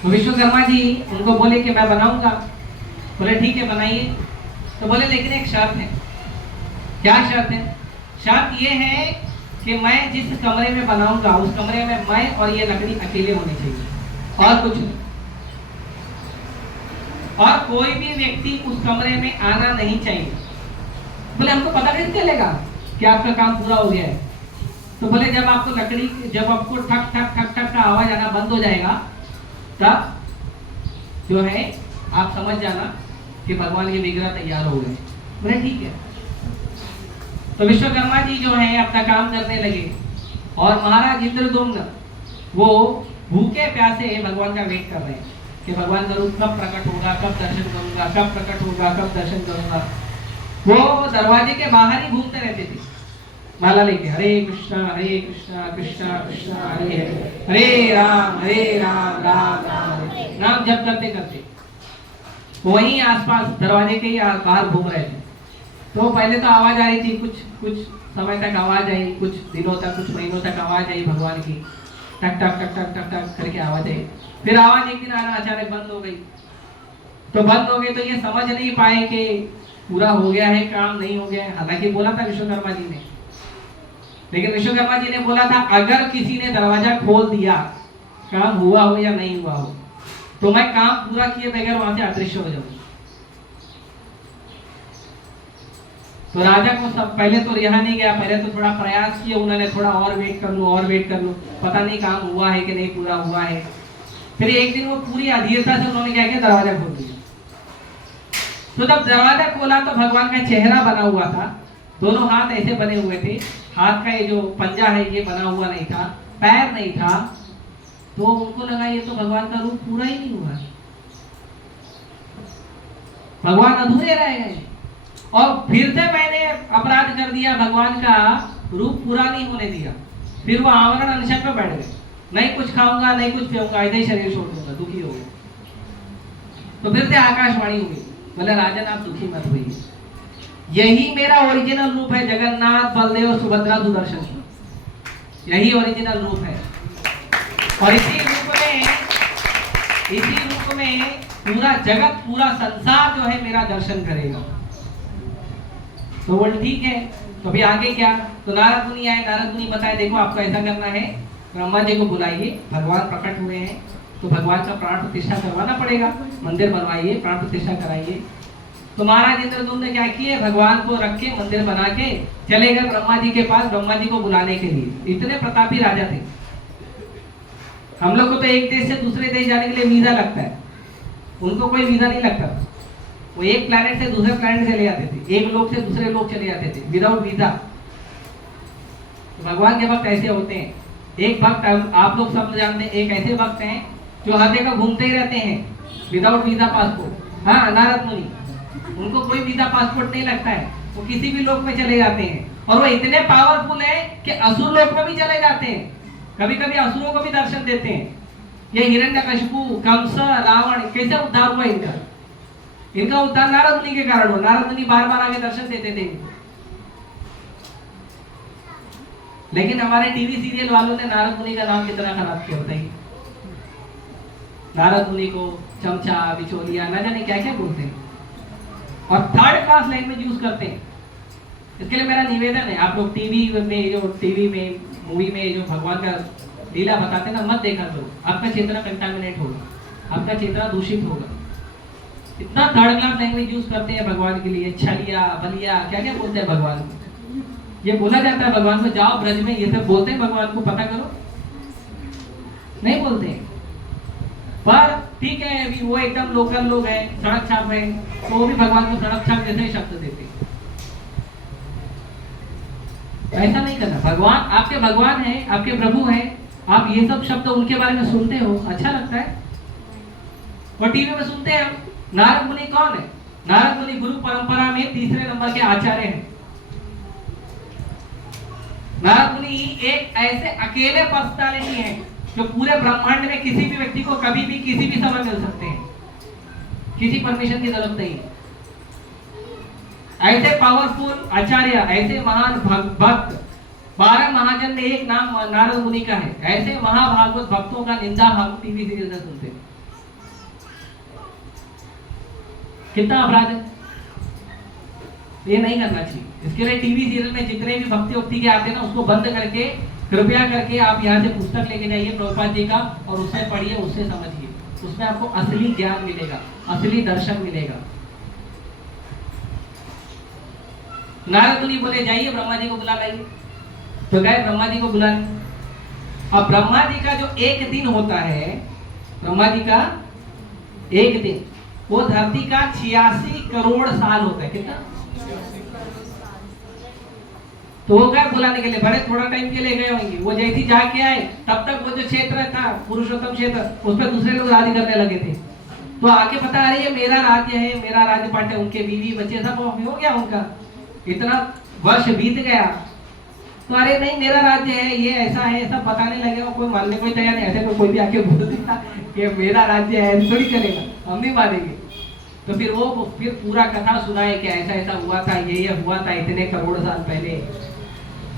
तो विश्वकर्मा जी उनको बोले कि मैं बनाऊंगा। बोले ठीक है बनाइए। तो बोले लेकिन एक शर्त है। क्या शर्त है? शर्त ये है कि मैं जिस कमरे में बनाऊंगा उस कमरे में मैं और ये लकड़ी अकेले होने चाहिए, और कुछ नहीं। और कोई भी व्यक्ति उस कमरे में आना नहीं चाहिए। बोले हमको पता कैसे चलेगा कि आपका काम पूरा हो गया है? तो बोले जब आपको ठक ठक ठक ठक का आवाज आना बंद हो जाएगा, तब जो है आप समझ जाना कि भगवान के विग्रह तैयार हो गए। बोले ठीक है। तो विश्वकर्मा जी जो है अपना काम करने लगे और महाराज इंद्रदुम्न वो भूखे प्यासे भगवान का वेट कर रहे हैं कि भगवान का रूप कब प्रकट होगा, कब दर्शन करूंगा, कब प्रकट होगा, कब दर्शन करूंगा। वो दरवाजे के बाहर ही घूमते रहते थे माला लेके, हरे कृष्णा कृष्णा कृष्णा हरे हरे, हरे राम राम राम हरे। नाम जप करते करते वहीं आसपास दरवाजे के ही बाहर घूम रहे थे। तो पहले तो आवाज आ रही थी, कुछ समय तक आवाज आई, कुछ दिनों तक, कुछ महीनों तक आवाज आई भगवान की, टक टक टक टक टक टक करके आवाज आई। फिर आवाज एक दिन आना अचानक बंद हो गई। तो बंद हो गई तो ये समझ नहीं पाए कि पूरा हो गया है काम, नहीं हो गया है। हालांकि बोला था विश्वकर्मा जी ने, लेकिन विश्वकर्मा जी ने बोला था अगर किसी ने दरवाजा खोल दिया, काम हुआ हो या नहीं हुआ हो, तो मैं काम पूरा किए बगैर वहां से अदृश्य हो जाऊंगा। तो राजा को सब पहले तो रिहा नहीं गया, पहले तो थोड़ा प्रयास किया उन्होंने, थोड़ा और वेट कर लूं, पता नहीं काम हुआ है कि नहीं पूरा हुआ है। फिर एक दिन वो पूरी अधीरता से उन्होंने क्या किया, दरवाजा खोल दिया। तो जब दरवाजा खोला तो भगवान का चेहरा बना हुआ था, दोनों हाथ ऐसे बने हुए थे, हाथ का ये जो पंजा है ये बना हुआ नहीं था, पैर नहीं था। तो उनको लगा ये तो भगवान का रूप पूरा ही नहीं हुआ, भगवान अधूरे रह गए। और फिर से मैंने अपराध कर दिया, भगवान का रूप पूरा नहीं होने दिया। फिर वो आवरण अनशन पे बैठ गए, नहीं कुछ खाऊंगा नहीं कुछ पीऊंगा, ऐसे ही शरीर छोड़ दूंगा, दुखी हो गए। तो फिर से आकाशवाणी हुई, बोले राजन आप दुखी मत होइए, यही मेरा ओरिजिनल रूप है, जगन्नाथ बलदेव सुभद्रा सुदर्शन, यही ओरिजिनल रूप है। और इसी रूप में पूरा जगत, पूरा संसार जो है मेरा दर्शन करेगा। तो बोल ठीक है। तो अभी आगे क्या? तो नारद मुनि आए, नारद मुनि बताए देखो आपको ऐसा करना है, ब्रह्मा जी को बुलाइए, भगवान प्रकट हुए हैं तो भगवान का प्राण प्रतिष्ठा करवाना पड़ेगा, मंदिर बनवाइए, प्राण प्रतिष्ठा कराइए। तो महाराज इंद्रदुम्न ने क्या किए, भगवान को रख के मंदिर बना के चले गए ब्रह्मा जी के पास, ब्रह्मा जी को बुलाने के लिए। इतने प्रतापी राजा थे। हम लोग को तो एक देश से दूसरे देश जाने के लिए वीजा लगता है, उनको कोई वीजा नहीं लगता। वो एक प्लैनेट से दूसरे प्लैनेट से ले जाते थे, एक लोक से दूसरे लोक चले जाते थे विदाउट वीजा। तो भगवान के भक्त ऐसे होते हैं। एक भक्त आप लोग सब जानते हैं, एक ऐसे भक्त हैं जो हर जगह घूमते ही रहते हैं विदाउट वीजा पासपोर्ट। हाँ, नारद मुनि, उनको कोई वीजा पासपोर्ट नहीं लगता है, वो किसी भी लोक में चले जाते हैं। और वो इतने पावरफुल है कि असुर लोक में भी चले जाते हैं, कभी कभी असुरों को भी दर्शन देते हैं। ये हिरण्यकशिपु, कंस, रावण, कैसे उद्धार हुआ इनका? इनका उद्धार नारद मुनि के कारण हो। नारद मुनि बार बार आके दर्शन देते थे इनको। लेकिन हमारे टीवी सीरियल वालों ने नारद मुनि का नाम कितना खराब किया बताइए। नारद मुनि को चमचा, बिचौलिया, न जाने क्या क्या बोलते हैं और थर्ड क्लास लैंग्वेज यूज करते हैं। इसके लिए मेरा निवेदन है, आप लोग टीवी में मूवी में जो भगवान का लीला बताते हैं ना, मत देखा करो, आपका चेतना कंटामिनेट होगा। आपका चेतना दूषित होगा। इतना थर्ड क्लास लैंग्वेज यूज करते हैं भगवान के लिए, छलिया बलिया क्या क्या बोलते हैं भगवान को। ये बोला जाता है भगवान को जाओ ब्रज में, ये सब बोलते हैं भगवान को, पता करो, नहीं बोलते हैं। पर ठीक है, अभी वो एकदम लोकल लोग हैं, सड़क छाप है, तो वो भी भगवान को सड़क छाप जैसे ही शब्द देते हैं। ऐसा नहीं करना। भगवान आपके भगवान है, आपके प्रभु है, आप ये सब शब्द उनके बारे में सुनते हो, अच्छा लगता है। और टीवी में सुनते हैं हम। नारद मुनि कौन है? नारद मुनि गुरु परंपरा में तीसरे नंबर के आचार्य हैं। नारद मुनि एक ऐसे अकेले पर्सनालिटी हैं जो पूरे ब्रह्मांड में किसी भी व्यक्ति को कभी भी किसी भी समय मिल सकते हैं, किसी परमिशन की जरूरत नहीं है। ऐसे पावरफुल आचार्य, ऐसे महान भक्त, 12 महाजन में एक नाम नारद मुनि का है। ऐसे महाभागवत भक्तों का निंदा हम टीवी सीरियल में सुनते हैं। कितना अपराध है, ये नहीं करना चाहिए। इसके लिए टीवी सीरियल में जितने भी भक्ति उक्ति के आते हैं ना, उसको बंद करके कृपया करके आप यहाँ से पुस्तक लेके जाइए प्रभुपाद जी का, और उससे पढ़िए, उससे समझिए। उसमें आपको असली ज्ञान मिलेगा, असली दर्शन मिलेगा। नारद मुनि बोले जाइए ब्रह्मा जी को बुला लाइए, तो गए ब्रह्मा जी को बुलाने। अब ब्रह्मा जी का जो एक दिन होता है, ब्रह्मा जी का एक दिन, वो धरती का 86 करोड़ साल होता है। कितना? तो वो गए बुलाने के लिए, बड़े थोड़ा टाइम के लिए गए होंगे। वो जैसे जाके आए, तब तक वो जो क्षेत्र था पुरुषोत्तम क्षेत्र, उस पर दूसरे लोग राज करने लगे थे। तो आके पता आ रही है मेरा राज्य है, मेरा राज्य पाट है, उनके बीवी बच्चे सब हो गया उनका, इतना वर्ष बीत गया। तो अरे नहीं मेरा राज्य है, ये ऐसा है, सब बताने लगे। और कोई मानने कोई तैयार नहीं। ऐसे कोई भी आके बोल देता कि मेरा राज्य है, थोड़ी चलेगा, हम नहीं मानेंगे। तो फिर वो पूरा कथा सुनाए कि ऐसा ऐसा हुआ था, ये हुआ था इतने करोड़ साल पहले।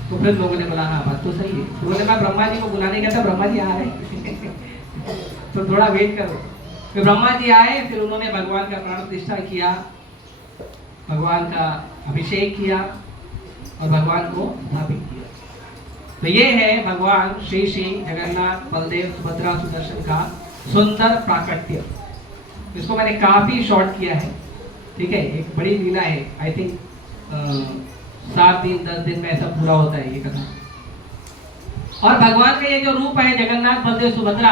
तो फिर लोगों ने बोला हाँ बात तो सही है। तो बोले मैं ब्रह्मा जी को बुलाने गया था, ब्रह्मा जी आ रहे तो थोड़ा वेट करो। फिर ब्रह्मा जी आए, फिर उन्होंने भगवान का प्राण प्रतिष्ठा किया, भगवान का अभिषेक किया और भगवान को स्थापित किया। तो ये है भगवान श्री श्री जगन्नाथ बलदेव सुभद्रा सुदर्शन का सुंदर प्राकट्य। इसको मैंने काफी शॉर्ट किया है, ठीक है। एक बड़ी लीला है, आई थिंक 7 दिन 10 दिन में ऐसा पूरा होता है ये कथा। और भगवान का ये जो रूप है जगन्नाथ बलदेव सुभद्रा,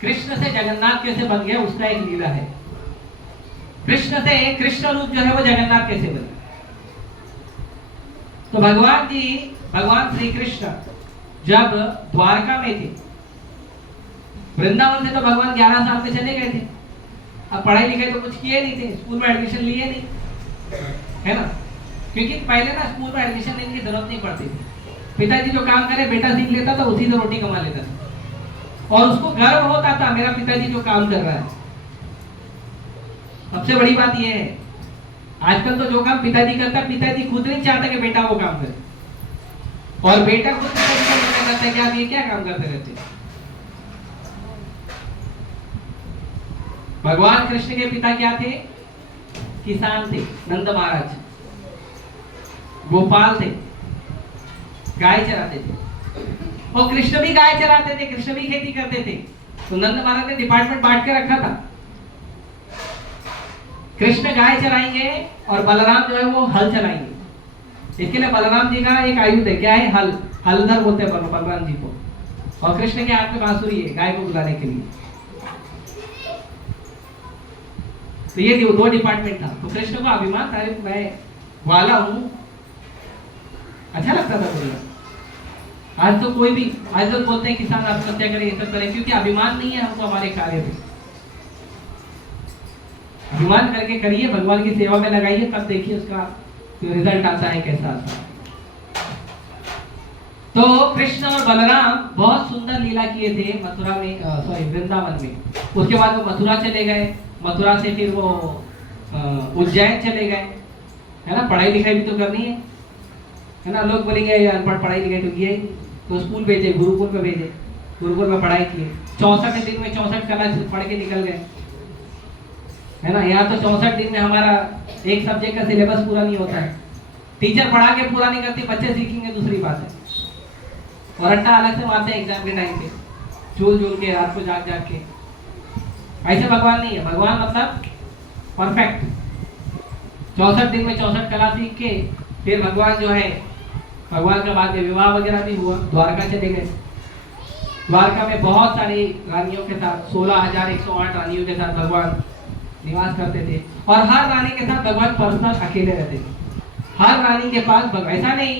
कृष्ण से जगन्नाथ कैसे बन गया उसका एक लीला है। कृष्ण से कृष्ण रूप जो है वो जगन्नाथ कैसे बने। तो भगवान श्री कृष्ण जब द्वारका में थे, वृंदावन से तो भगवान 11 साल में चले गए थे। अब पढ़ाई लिखाई तो कुछ किए नहीं थे, स्कूल में एडमिशन लिए नहीं, है ना। क्योंकि पहले ना स्कूल में एडमिशन लेने की जरूरत नहीं पड़ती थी। पिताजी जो काम करे बेटा सीख लेता था, उसी से रोटी कमा लेता था और उसको गर्व होता था मेरा पिताजी जो काम कर रहा है। सबसे बड़ी बात यह है, आजकल तो जो काम पिताजी करता है, पिताजी खुद नहीं चाहता कि बेटा वो काम करे, और बेटा खुद करता है कि आप ये क्या काम करते रहते हैं। भगवान कृष्ण के पिता क्या थे? किसान थे, नंद महाराज। गोपाल थे, गाय चराते थे। और कृष्ण भी गाय चराते थे, कृष्ण भी खेती करते थे। तो नंद महाराज ने डिपार्टमेंट बांट के रखा था। कृष्ण गाय चराएंगे और बलराम जो है वो हल चलाएंगे। इसके लिए बलराम जी का एक आयुध है, क्या है? हल। हलधर बोलते हैं बलराम जी को। और कृष्ण के हाथ में बांसुरी है गाय को बुलाने के लिए। तो ये 2 डिपार्टमेंट था। तो कृष्ण को अभिमान था, मैं वाला हूं, अच्छा लगता था बोलना। आज तो कोई भी, आज तो बोलते हैं किसान आत्महत्या करें, ये सब करें, क्योंकि अभिमान नहीं है हमको हमारे कार्य में। अभिमान करके करिए, भगवान की सेवा में लगाइए, तब देखिए उसका जो रिजल्ट आता है कैसा आता है। तो कृष्ण और बलराम बहुत सुंदर लीला किए थे मथुरा में, वृंदावन में। उसके बाद वो मथुरा चले गए, मथुरा से फिर वो उज्जैन चले गए, है ना। पढ़ाई लिखाई भी तो करनी है ना। लोग बोलेंगे अनपढ़, पढ़ाई लिखाई तो किया ही, तो स्कूल भेजे, गुरुकुल में भेजे, गुरुकुल में पढ़ाई किए। 64 दिन में 64 कला पढ़ के निकल गए, है ना। यहाँ तो 64 दिन में हमारा एक सब्जेक्ट का सिलेबस पूरा नहीं होता है। टीचर पढ़ा के पूरा नहीं करती, बच्चे सीखेंगे दूसरी बात है। और रट्टा अलग से मारते हैं एग्जाम के टाइम पे, झूल के, रात को जाग के। ऐसे भगवान नहीं है। भगवान मतलब परफेक्ट। 64 दिन में 64 कला सीख के फिर भगवान जो है, भगवान का बाद में विवाह वगैरह भी हुआ, द्वारका चले गए। द्वारका में बहुत सारी रानियों के साथ 16,108 रानियों के साथ भगवान निवास करते थे। और हर रानी के साथ भगवान पर्सनल अकेले रहते थे। हर रानी के पास ऐसा नहीं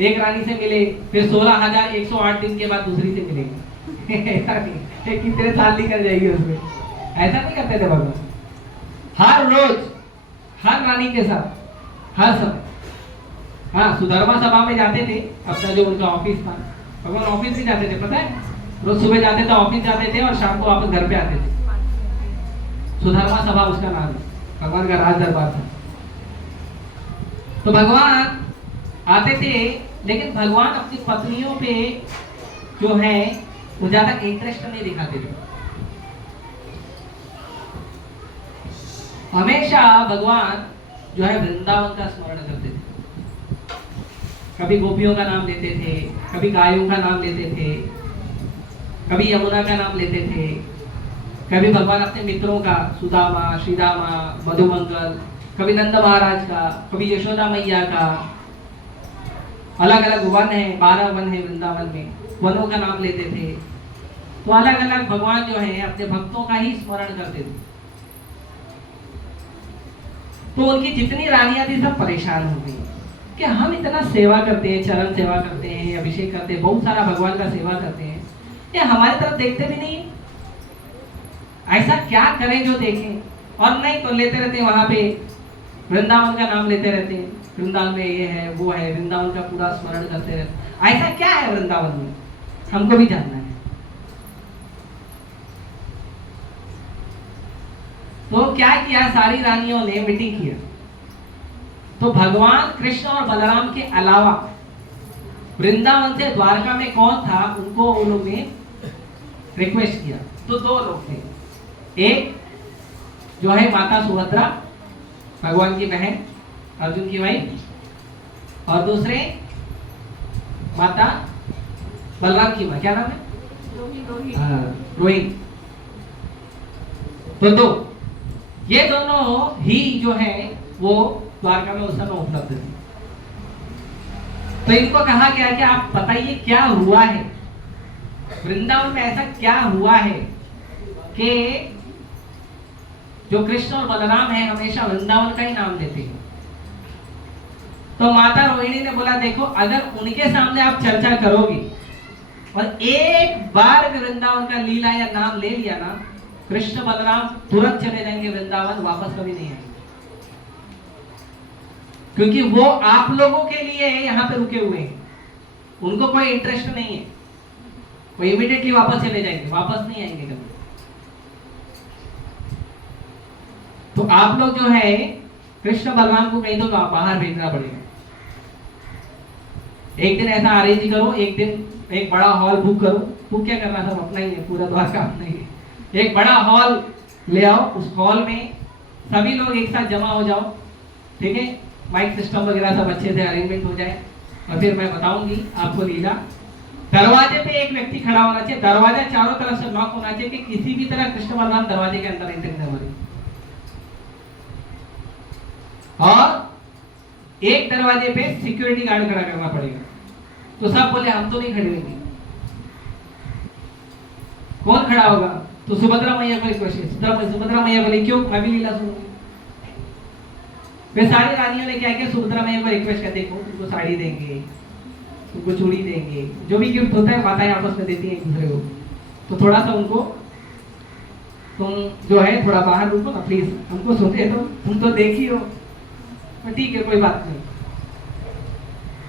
एक रानी से मिले फिर 16,108 दिन के बाद दूसरी से मिलेंगे ऐसा नहीं, कितने साल निकल जाएगी उसमें, ऐसा नहीं करते थे भगवान। हर रोज हर रानी के साथ हर समय। हाँ, सुधर्मा सभा में जाते थे, अपना जो उनका ऑफिस था। भगवान ऑफिस भी जाते थे, पता है, रोज सुबह जाते थे, ऑफिस जाते थे और शाम को वापस घर पे आते थे। सुधर्मा सभा उसका नाम है, भगवान का राज दरबार था। तो भगवान आते थे, लेकिन भगवान अपनी पत्नियों पे जो है वो ज्यादा इंटरेस्ट नहीं दिखाते थे। हमेशा भगवान जो है वृंदावन का स्मरण करते थे। कभी गोपियों का नाम लेते थे, कभी गायों का नाम लेते थे, कभी यमुना का नाम लेते थे, कभी भगवान अपने मित्रों का, सुदामा, श्रीदामा, मधुमंगल, कभी नंद महाराज का, कभी यशोदा मैया का। अलग अलग वन है, 12 वन है वृंदावन में, वनों का नाम लेते थे। तो अलग अलग भगवान जो है अपने भक्तों का ही स्मरण करते थे। तो उनकी जितनी रानियां थी सब परेशान हो गई कि हम इतना सेवा करते हैं, चरण सेवा करते हैं, अभिषेक करते हैं, बहुत सारा भगवान का सेवा करते हैं, ये हमारी तरफ देखते भी नहीं। ऐसा क्या करें जो देखें? और नहीं तो लेते रहते वहां पे वृंदावन का नाम लेते रहते हैं, वृंदावन में ये है वो है, वृंदावन का पूरा स्मरण करते रहते। ऐसा क्या है वृंदावन में, हमको भी जानना है। तो क्या किया, सारी रानियों ने मीटिंग किया। तो भगवान कृष्ण और बलराम के अलावा वृंदावन से द्वारका में कौन था, उनको उन लोग ने रिक्वेस्ट किया। तो 2 लोग थे, एक जो है माता सुभद्रा, भगवान की बहन, अर्जुन की वाइफ, और दूसरे माता बलराम की माँ, क्या नाम है, रोहिणी। तो 2 ये दोनों ही जो है वो द्वारका में उस समय उपलब्ध थे। तो इनको कहा गया कि आप बताइए क्या हुआ है वृंदावन में, ऐसा क्या हुआ है कि जो कृष्ण और बलराम है हमेशा वृंदावन का ही नाम लेते हैं। तो माता रोहिणी ने बोला, देखो अगर उनके सामने आप चर्चा करोगे और एक बार भी वृंदावन का लीला या नाम ले लिया ना, कृष्ण बलराम तुरंत चले जाएंगे वृंदावन, वापस कभी नहीं आएंगे। क्योंकि वो आप लोगों के लिए यहाँ पे रुके हुए हैं, उनको कोई इंटरेस्ट नहीं है, वो इमीडिएटली वापस चले जाएंगे, वापस नहीं आएंगे कभी। तो आप लोग जो है कृष्ण बलराम को कहीं तो बाहर भेजना पड़ेगा। एक दिन ऐसा अरेंज करो, एक दिन एक बड़ा हॉल बुक करो। बुक क्या करना, सब अपना ही है, पूरा द्वारका अपना ही है। एक बड़ा हॉल ले आओ, उस हॉल में सभी लोग एक साथ जमा हो जाओ, ठीक है, माइक सिस्टम वगैरह सब अच्छे से अरेंजमेंट हो जाए, और फिर मैं बताऊंगी आपको लीला। दरवाजे पे एक व्यक्ति खड़ा होना चाहिए, दरवाजा चारों तरफ से लॉक होना चाहिए कि किसी भी तरह कृष्ण बलराम दरवाजे के अंदर एंटर न हो। और एक दरवाजे पे सिक्योरिटी गार्ड खड़ा करना पड़ेगा। तो सब बोले हम तो नहीं खड़े होंगे, कौन खड़ा होगा? तो सुभद्रा मैया को रिक्वेस्ट है। सुभद्रा मैया बोली, क्यों, मैं भी लीला सुनूंगी। वे सारी रानियों ने क्या किया, सुभद्रा मैया को रिक्वेस्ट कर, देखो तुमको साड़ी देंगे, तुमको चूड़ी देंगे, जो भी गिफ्ट होता है माताएं आपस में देती हैं एक दूसरे को। तो थोड़ा सा उनको तुम जो है थोड़ा बाहर रुको ना प्लीज, हमको सुनते दो, तुम तो देखी हो। तो ठीक है, कोई बात नहीं।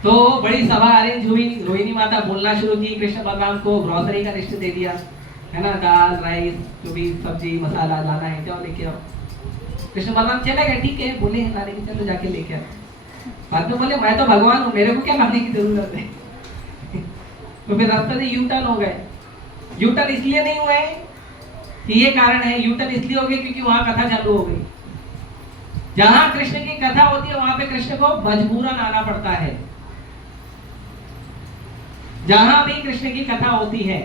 तो बड़ी सभा अरेंज हुई, रोहिणी माता बोलना शुरू की, कृष्ण बलराम को ग्रोसरी का लिस्ट दे दिया, है ना, दाल राइस जो भी सब्जी मसाला लाना है जाओ लेके आओ। कृष्ण बलराम चले गए, ठीक है, बोले हैं लाने की, चलो जाके लेके आओ। बाद में बोले मैं तो भगवान हूँ, मेरे को क्या लाने की जरूरत है। तो फिर रास्ते से यू टर्न हो गए। यू टर्न इसलिए नहीं हुए कि ये कारण है, यू टर्न इसलिए हो गए क्योंकि वहां कथा चालू हो गई। जहां कृष्ण की कथा होती है वहां पे कृष्ण को मजबूरन आना पड़ता है। जहां भी कृष्ण की कथा होती है,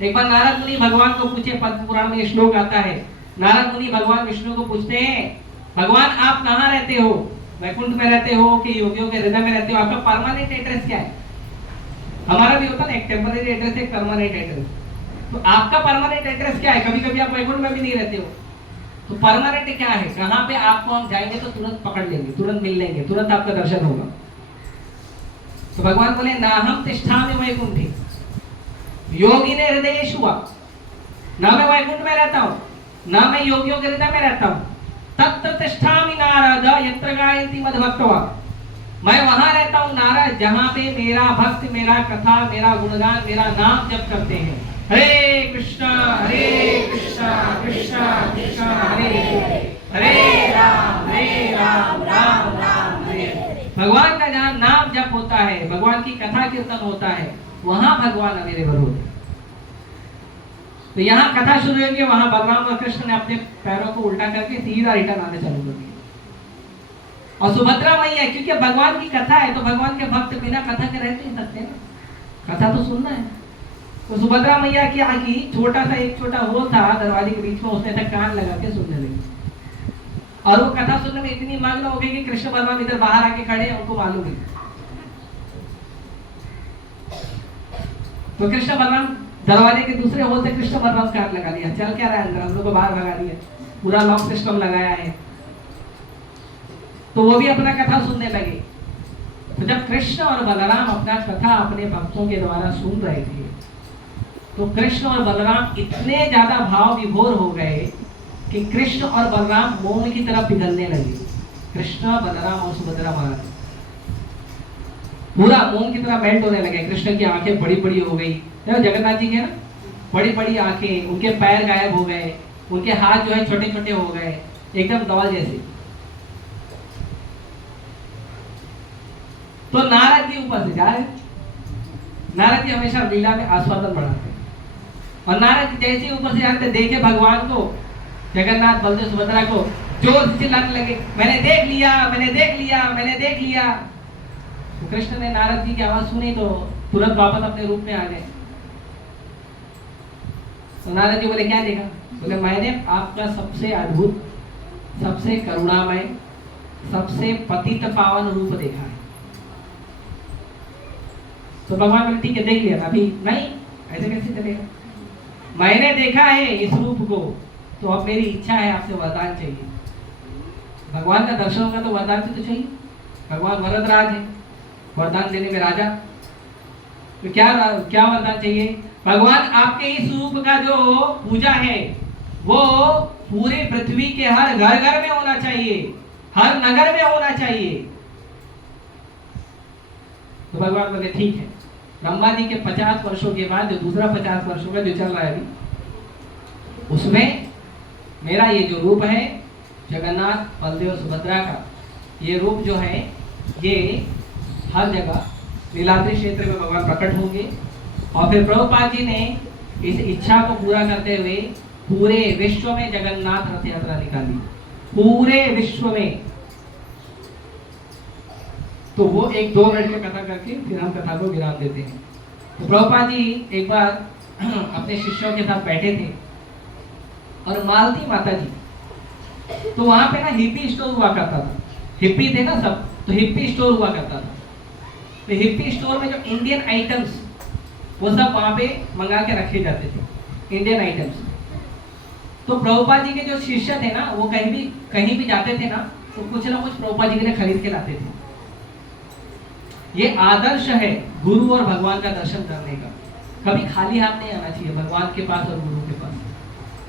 एक बार नारद मुनि भगवान को पूछे, पद्म पुराण में श्लोक आता है, नारद मुनि भगवान विष्णु को पूछते हैं, भगवान आप कहाँ रहते हो? वैकुंठ में रहते हो कि योगियों के हृदय में रहते हो? आपका परमानेंट एड्रेस क्या है? हमारा भी होता है ना, एक टेम्पररी एड्रेस, एक परमानेंट एड्रेस। तो आपका परमानेंट एड्रेस क्या है? कभी कभी आप वैकुंठ में भी नहीं रहते हो, तो परमानेंट क्या है? कहाँ पे आपको हम जाएंगे तो तुरंत पकड़ लेंगे, तुरंत मिल लेंगे, तुरंत आपका दर्शन होगा। तो भगवान बोले, ना हम तिष्ठामि वैकुंठे योगिने हृदयेषु वा, ना मैं वैकुंठ में रहता हूँ, ना मैं योगियों के हृदय में रहता हूँ। तत्र तिष्ठामि नारद यत्र गायन्ति मद्भक्त्वा, मैं वहां रहता हूँ नारद जहां पे मेरा भक्त, मेरा कथा, मेरा गुणगान, मेरा नाम जप करते हैं। हरे कृष्णा कृष्णा कृष्णा हरे हरे राम राम राम हरे हरे। भगवान का जहाँ नाम जप होता है, भगवान की कथा कीर्तन होता है, वहां भगवान अवेलेबल होते हैं। तो यहाँ कथा शुरू होगी, वहां बलराम और कृष्ण ने अपने पैरों को उल्टा करके सीधा रिटर्न आने चालू कर दिया। और सुभद्रा मैया, क्योंकि भगवान की कथा है तो भगवान के भक्त बिना कथा के रह नहीं सकते ना, कथा तो सुनना है। तो सुभद्रा मैया क्या की, छोटा सा एक छोटा होल था दरवाजे के बीच में, उसने तक कान लगा के सुनने लगी। और वो कथा सुनने में इतनी मग्न हो गई कि कृष्ण बलराम इधर बाहर आके खड़े हैं, उनको मालूम है। तो कृष्ण बलराम दरवाजे के दूसरे होल से कृष्ण बलराम कान लगा दिया, चल क्या रहा है अंदर, हम लोग को बाहर भगा दिया, पूरा लॉक सिस्टम लगाया है। तो वो भी अपना कथा सुनने लगे। तो जब कृष्ण और बलराम अपना कथा अपने भक्तों के द्वारा सुन रहे थे, तो कृष्ण और बलराम इतने ज्यादा भाव विभोर हो गए कि कृष्ण और बलराम मोम की तरफ पिघलने लगे। कृष्ण, बलराम और सुभद्रा महाराज पूरा मोम की तरह मेल्ट होने लगे। कृष्ण की आंखें बड़ी बड़ी हो गई, जगन्नाथ जी के ना बड़ी बड़ी आंखें, उनके पैर गायब हो गए, उनके हाथ जो है छोटे छोटे हो गए, एकदम डॉल जैसे। तो नारद जी ऊपर से जा रहे, नारद जी हमेशा लीला में आस्वादन बढ़ाते हैं, और नारद जी जैसे ऊपर से जाते देखे भगवान को, जगन्नाथ बलदेव सुभद्रा को, जोर से चिल्लाने लगे, मैंने देख लिया, मैंने देख लिया, मैंने देख लिया। तो कृष्ण ने नारद जी की आवाज सुनी तो तुरंत वापस अपने रूप में आ गए। तो नारद जी बोले, क्या देखा? बोले, मैंने आपका सबसे अद्भुत, सबसे करुणामय, सबसे पतित पावन रूप देखा है। तो भगवान बोले, ठीक है देख लिया, अभी नहीं, ऐसे कैसे चलेगा? मैंने देखा है इस रूप को, तो अब मेरी इच्छा है आपसे वरदान चाहिए। भगवान का दर्शन होगा तो वरदान भी तो चाहिए। भगवान वरदराज है, वरदान देने में राजा। तो क्या वरदान चाहिए? भगवान आपके इस रूप का जो पूजा है वो पूरे पृथ्वी के हर घर घर में होना चाहिए, हर नगर में होना चाहिए। तो भगवान बोले, ठीक है। ब्रह्मा जी के 50 वर्षों के बाद जो दूसरा 50 वर्षों का जो चल रहा है अभी, उसमें मेरा ये जो रूप है जगन्नाथ बलदेव सुभद्रा का, ये रूप जो है ये हर जगह नीलाद्रि क्षेत्र में भगवान प्रकट होंगे। और फिर प्रभुपाद जी ने इस इच्छा को पूरा करते हुए पूरे विश्व में जगन्नाथ रथ यात्रा निकाली, पूरे विश्व में। तो वो 1-2 मिनट में कथा करके फिर हम कथा को विराम देते हैं। तो प्रभुपाद जी एक बार अपने शिष्यों के साथ बैठे थे, और मालती माता जी, तो वहां पे ना हिप्पी स्टोर हुआ करता था, हिप्पी थे ना सब, तो हिप्पी स्टोर हुआ करता था। तो हिप्पी स्टोर में जो इंडियन आइटम्स वो सब वहां पे मंगा के रखे जाते थे, इंडियन आइटम्स। तो प्रभुपाद जी के जो शिष्य थे ना, वो कहीं भी जाते थे ना, तो कुछ ना कुछ प्रभुपाद जी के लिए खरीद के लाते थे। ये आदर्श है गुरु और भगवान का दर्शन करने का। कभी खाली हाथ नहीं आना चाहिए भगवान के पास और गुरु के पास,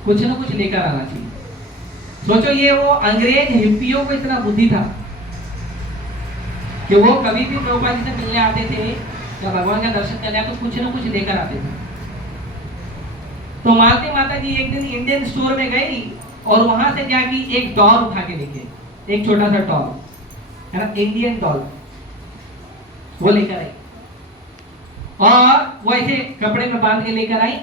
कुछ ना कुछ लेकर आना चाहिए। सोचो, ये वो अंग्रेज हिप्पियों को इतना बुद्धि था कि वो कभी भी प्रभुपाद जी से मिलने आते थे या भगवान का दर्शन करने तो कुछ ना कुछ लेकर आते थे। तो मालती माता जी एक दिन इंडियन स्टोर में गई और वहां से जाके एक डॉल उठा के लेके, एक छोटा सा डॉल है ना, इंडियन डॉल, वो लेकर आई, और वो ऐसे कपड़े में बांध के लेकर आई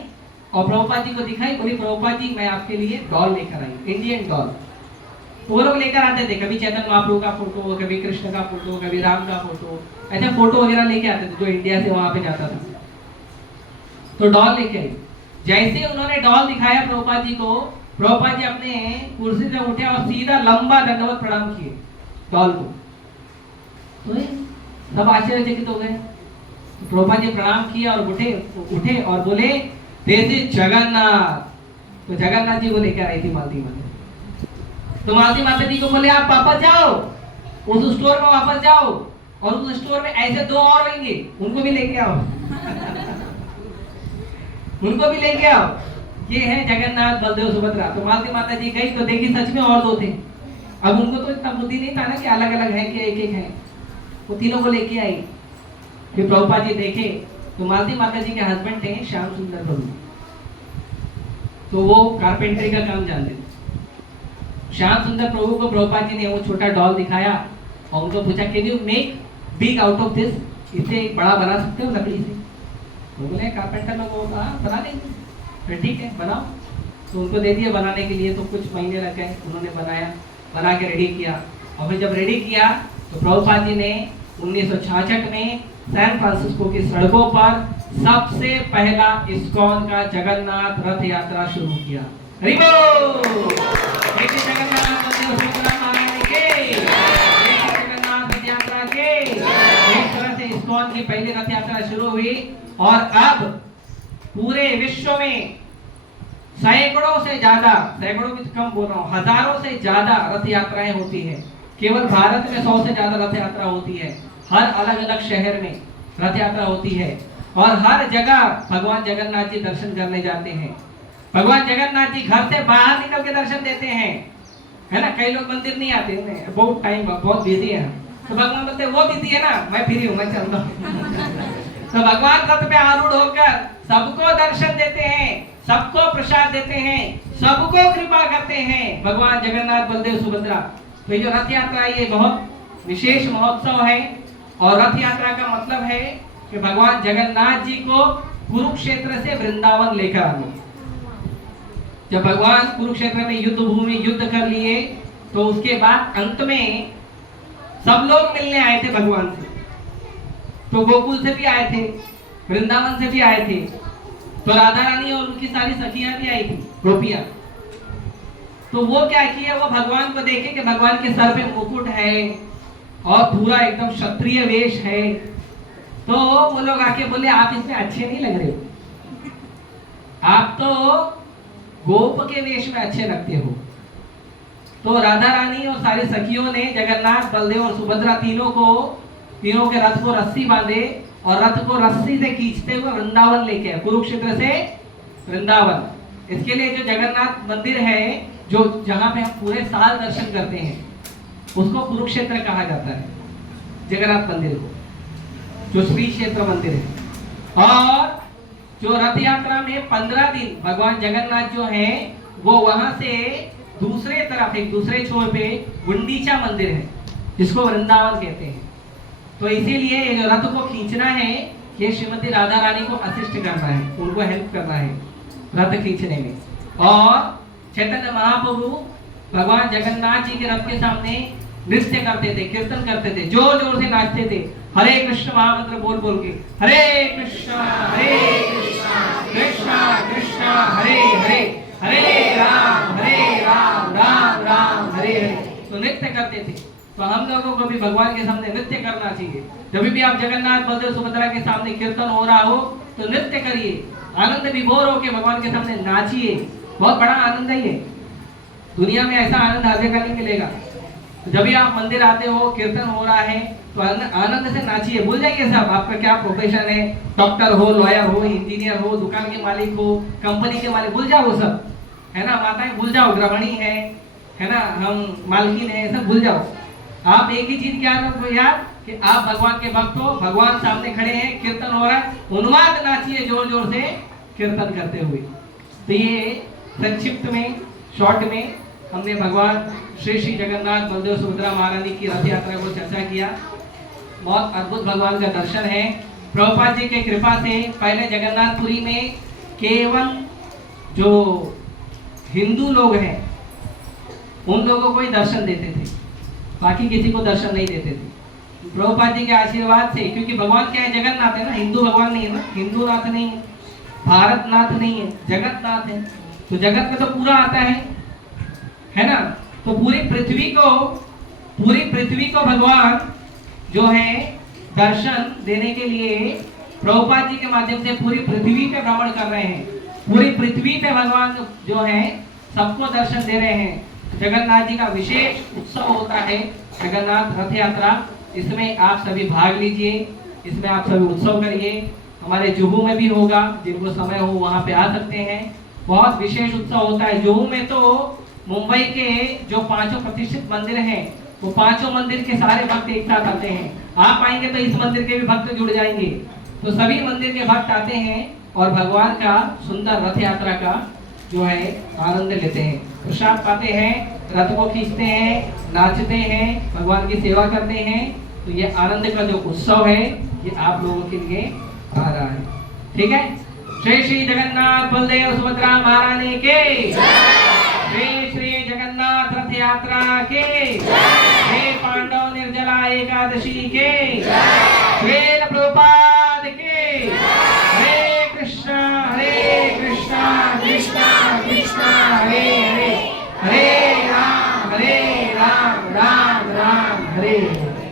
और प्रभुपाद जी को दिखाई। बोली, प्रभुपाद जी मैं आपके लिए डॉल लेकर आई, इंडियन डॉल। तो वो लोग लेकर आते थे, कभी चैतन्य महाप्रभु का फोटो, कभी कृष्ण का फोटो, कभी राम का फोटो, ऐसे फोटो वगैरह लेके आते थे जो इंडिया से वहां पे जाता था। तो डॉल लेके आई। जैसे उन्होंने डॉल दिखाया प्रभुपाद जी को, प्रभुपाद जी अपने कुर्सी से उठे और सीधा लंबा दंडवत प्रणाम किए डॉल को। तो ये सब आश्चर्यचकित हो गए। प्रभुपाद जी प्रणाम किया और उठे और बोले दिस इज जगन्नाथ। तो जगन्नाथ जी को लेकर आई थी मालती माता। तो मालती माता जी को बोले आप वापस जाओ, उस स्टोर में वापस जाओ और उस स्टोर में ऐसे 2 और होंगे, उनको भी लेके आओ। उनको भी लेके आओ। ये है जगन्नाथ बलदेव सुभद्रा। तो मालती माता जी गई तो देखी सच में और 2 थे। अब उनको तो इतना बुद्धि नहीं था ना कि अलग अलग है कि एक एक है। वो तीनों को लेके आई। फिर प्रभुपाद जी देखे तो मालती माता जी के हस्बैंड थे श्याम सुंदर प्रभु। तो वो कारपेंटरी का काम जानते थे। श्याम सुंदर प्रभु को प्रभुपाद जी ने वो छोटा डॉल दिखाया और उनको पूछा can you make big out of this, इसे बड़ा बना सकते हो लकड़ी से? वो बोले कारपेंटर लोग वो बना देंगे। फिर ठीक है बनाओ। तो उनको दे दिया बनाने के लिए। तो कुछ महीने लग गए, उन्होंने बनाया, बना के रेडी किया। और फिर जब रेडी किया तो प्रभुपाद जी ने 1966 में सैन फ्रांसिस्को की सड़कों पर सबसे पहला इस्कॉन का जगन्नाथ रथ यात्रा शुरू किया। हरि बोल। जगन्नाथ बलदेव सुभद्रा महारानी के, जगन्नाथ रथ यात्रा के। इस तरह से इस्कॉन की पहली रथ यात्रा शुरू हुई और अब पूरे विश्व में सैकड़ों से ज्यादा, सैकड़ों भी कम बोल रहा हूँ, हजारों से ज्यादा रथ यात्राएं होती है। केवल भारत में 100 से ज्यादा रथ यात्रा होती है। हर अलग अलग शहर में रथ यात्रा होती है और हर जगह भगवान जगन्नाथ जी दर्शन करने जाते हैं। भगवान जगन्नाथ जी घर से बाहर निकल के दर्शन देते हैं, है ना। कई लोग मंदिर नहीं आते हैं, बहुत टाइम बहुत बिजी है। तो भगवान बोलते हैं वो बिजी है ना, मैं फ्री हूँ, मैं चल रहा हूँ। तो भगवान रथ पे आरूढ़ होकर सबको दर्शन देते हैं, सबको प्रसाद देते हैं, सबको कृपा करते हैं। भगवान जगन्नाथ बलदेव सुभद्रा। तो ये जो रथ यात्रा है ये बहुत विशेष महोत्सव है। और रथ यात्रा का मतलब है कि भगवान जगन्नाथ जी को कुरुक्षेत्र से वृंदावन लेकर आना। जब भगवान कुरुक्षेत्र में युद्ध भूमि युद्ध कर लिए तो उसके बाद अंत में सब लोग मिलने आए थे भगवान से। तो गोकुल से भी आए थे, वृंदावन से भी आए थे। तो राधा रानी और उनकी सारी सखियां भी आई थी, गोपियां। तो वो क्या किए, वो भगवान को देखे कि भगवान के सर पे मुकुट है और पूरा एकदम क्षत्रिय वेश है। तो वो लोग आके बोले आप इसमें अच्छे नहीं लग रहे हो, आप तो गोप के वेश में अच्छे लगते हो। तो राधा रानी और सारी सखियों ने जगन्नाथ बलदेव और सुभद्रा तीनों के रथ को रस्सी बांधे और रथ को रस्सी से खींचते हुए वृंदावन लेके आए, कुरुक्षेत्र से वृंदावन। इसके लिए जो जगन्नाथ मंदिर है, जो जहाँ पे हम पूरे साल दर्शन करते हैं, उसको कुरुक्षेत्र कहा जाता है, जगन्नाथ मंदिर को, जो श्री क्षेत्र मंदिर है। और जो रथ यात्रा में 15 दिन भगवान जगन्नाथ जो है वो वहां से दूसरे तरफ एक दूसरे छोर पे गुंडीचा मंदिर है जिसको वृंदावन कहते हैं। तो इसीलिए ये जो रथ को खींचना है ये श्रीमती राधा रानी को असिस्ट करना है, उनको हेल्प करना है रथ खींचने में। और चैतन्य महाप्रभु भगवान जगन्नाथ जी के रथ के सामने नृत्य करते थे, कीर्तन करते थे, जोर जोर से नाचते थे, हरे कृष्ण महामंत्र बोल बोल के, हरे कृष्ण कृष्ण कृष्ण हरे हरे, हरे राम राम राम हरे हरे। तो नृत्य करते थे। तो हम लोगों को भी भगवान के सामने नृत्य करना चाहिए। जब भी आप जगन्नाथ बलदेव सुभद्रा के सामने कीर्तन हो रहा हो तो नृत्य करिए, आनंद विभोर होकर भगवान के सामने नाचिए। बहुत बड़ा आनंद है ये, दुनिया में ऐसा आनंद हर जगह नहीं मिलेगा। जब भी आप मंदिर आते हो, कीर्तन हो रहा है तो आनंद से नाचिए। भूल जाइए सब आपका क्या प्रोफेशन है, डॉक्टर हो, लॉयर हो, इंजीनियर हो, दुकान के मालिक हो, कंपनी के मालिक, भूल जाओ वो सब, है ना। माताएं भूल जाओ, गृहिणी है ना, हम मालकिन है, सब भूल जाओ। आप एक ही चीज क्या याद कि आप भगवान के भक्त हो, भगवान सामने खड़े हैं, कीर्तन हो रहा है, उन्माद नाचिए जोर जोर से कीर्तन करते हुए। तो ये संक्षिप्त में, शॉर्ट में हमने भगवान श्री श्री जगन्नाथ बलदेव सुभद्रा महारानी की रथ यात्रा को चर्चा किया। बहुत अद्भुत भगवान का दर्शन है। प्रभुपाद जी के कृपा से पहले जगन्नाथपुरी में केवल जो हिंदू लोग हैं उन लोगों को ही दर्शन देते थे, बाकी किसी को दर्शन नहीं देते थे। प्रभुपाद जी के आशीर्वाद से, क्योंकि भगवान क्या है, जगन्नाथ है ना, हिंदू भगवान नहीं है ना, हिंदू नाथ नहीं है, भारत नाथ नहीं है, जगत नाथ है। तो जगत में तो पूरा आता है ना। तो पूरी पृथ्वी को भगवान जो है दर्शन देने के लिए प्रभुपाद जी के माध्यम से पूरी पृथ्वी पे भ्रमण कर रहे हैं। पूरी पृथ्वी पे भगवान जो है सबको दर्शन दे रहे हैं। जगन्नाथ जी का विशेष उत्सव होता है जगन्नाथ रथ यात्रा। इसमें आप सभी भाग लीजिए, इसमें आप सभी उत्सव करिए। हमारे जुहू में भी होगा, जिनको समय हो वहां पे आ सकते हैं। बहुत विशेष उत्सव होता है जुहू में। तो मुंबई के जो 5 प्रतिष्ठित मंदिर हैं वो 5 मंदिर के सारे भक्त एक साथ आते हैं। आप आएंगे तो इस मंदिर के भी भक्त जुड़ जाएंगे। तो सभी मंदिर के भक्त आते हैं और भगवान का सुंदर रथ यात्रा का जो है आनंद लेते हैं, प्रसाद पाते हैं, रथ को खींचते हैं, नाचते हैं, भगवान की सेवा करते हैं। तो ये आनंद का जो उत्सव है ये आप लोगों के लिए आ रहा है। ठीक है। श्री श्री जगन्नाथ बलदेव सुभद्रा महारानी के, श्री श्री जगन्नाथ रथ यात्रा के, श्री पांडव निर्जला एकादशी के, श्री प्रभुपाद के। हरे कृष्णा कृष्णा कृष्णा हरे हरे, हरे राम राम राम हरे हरे।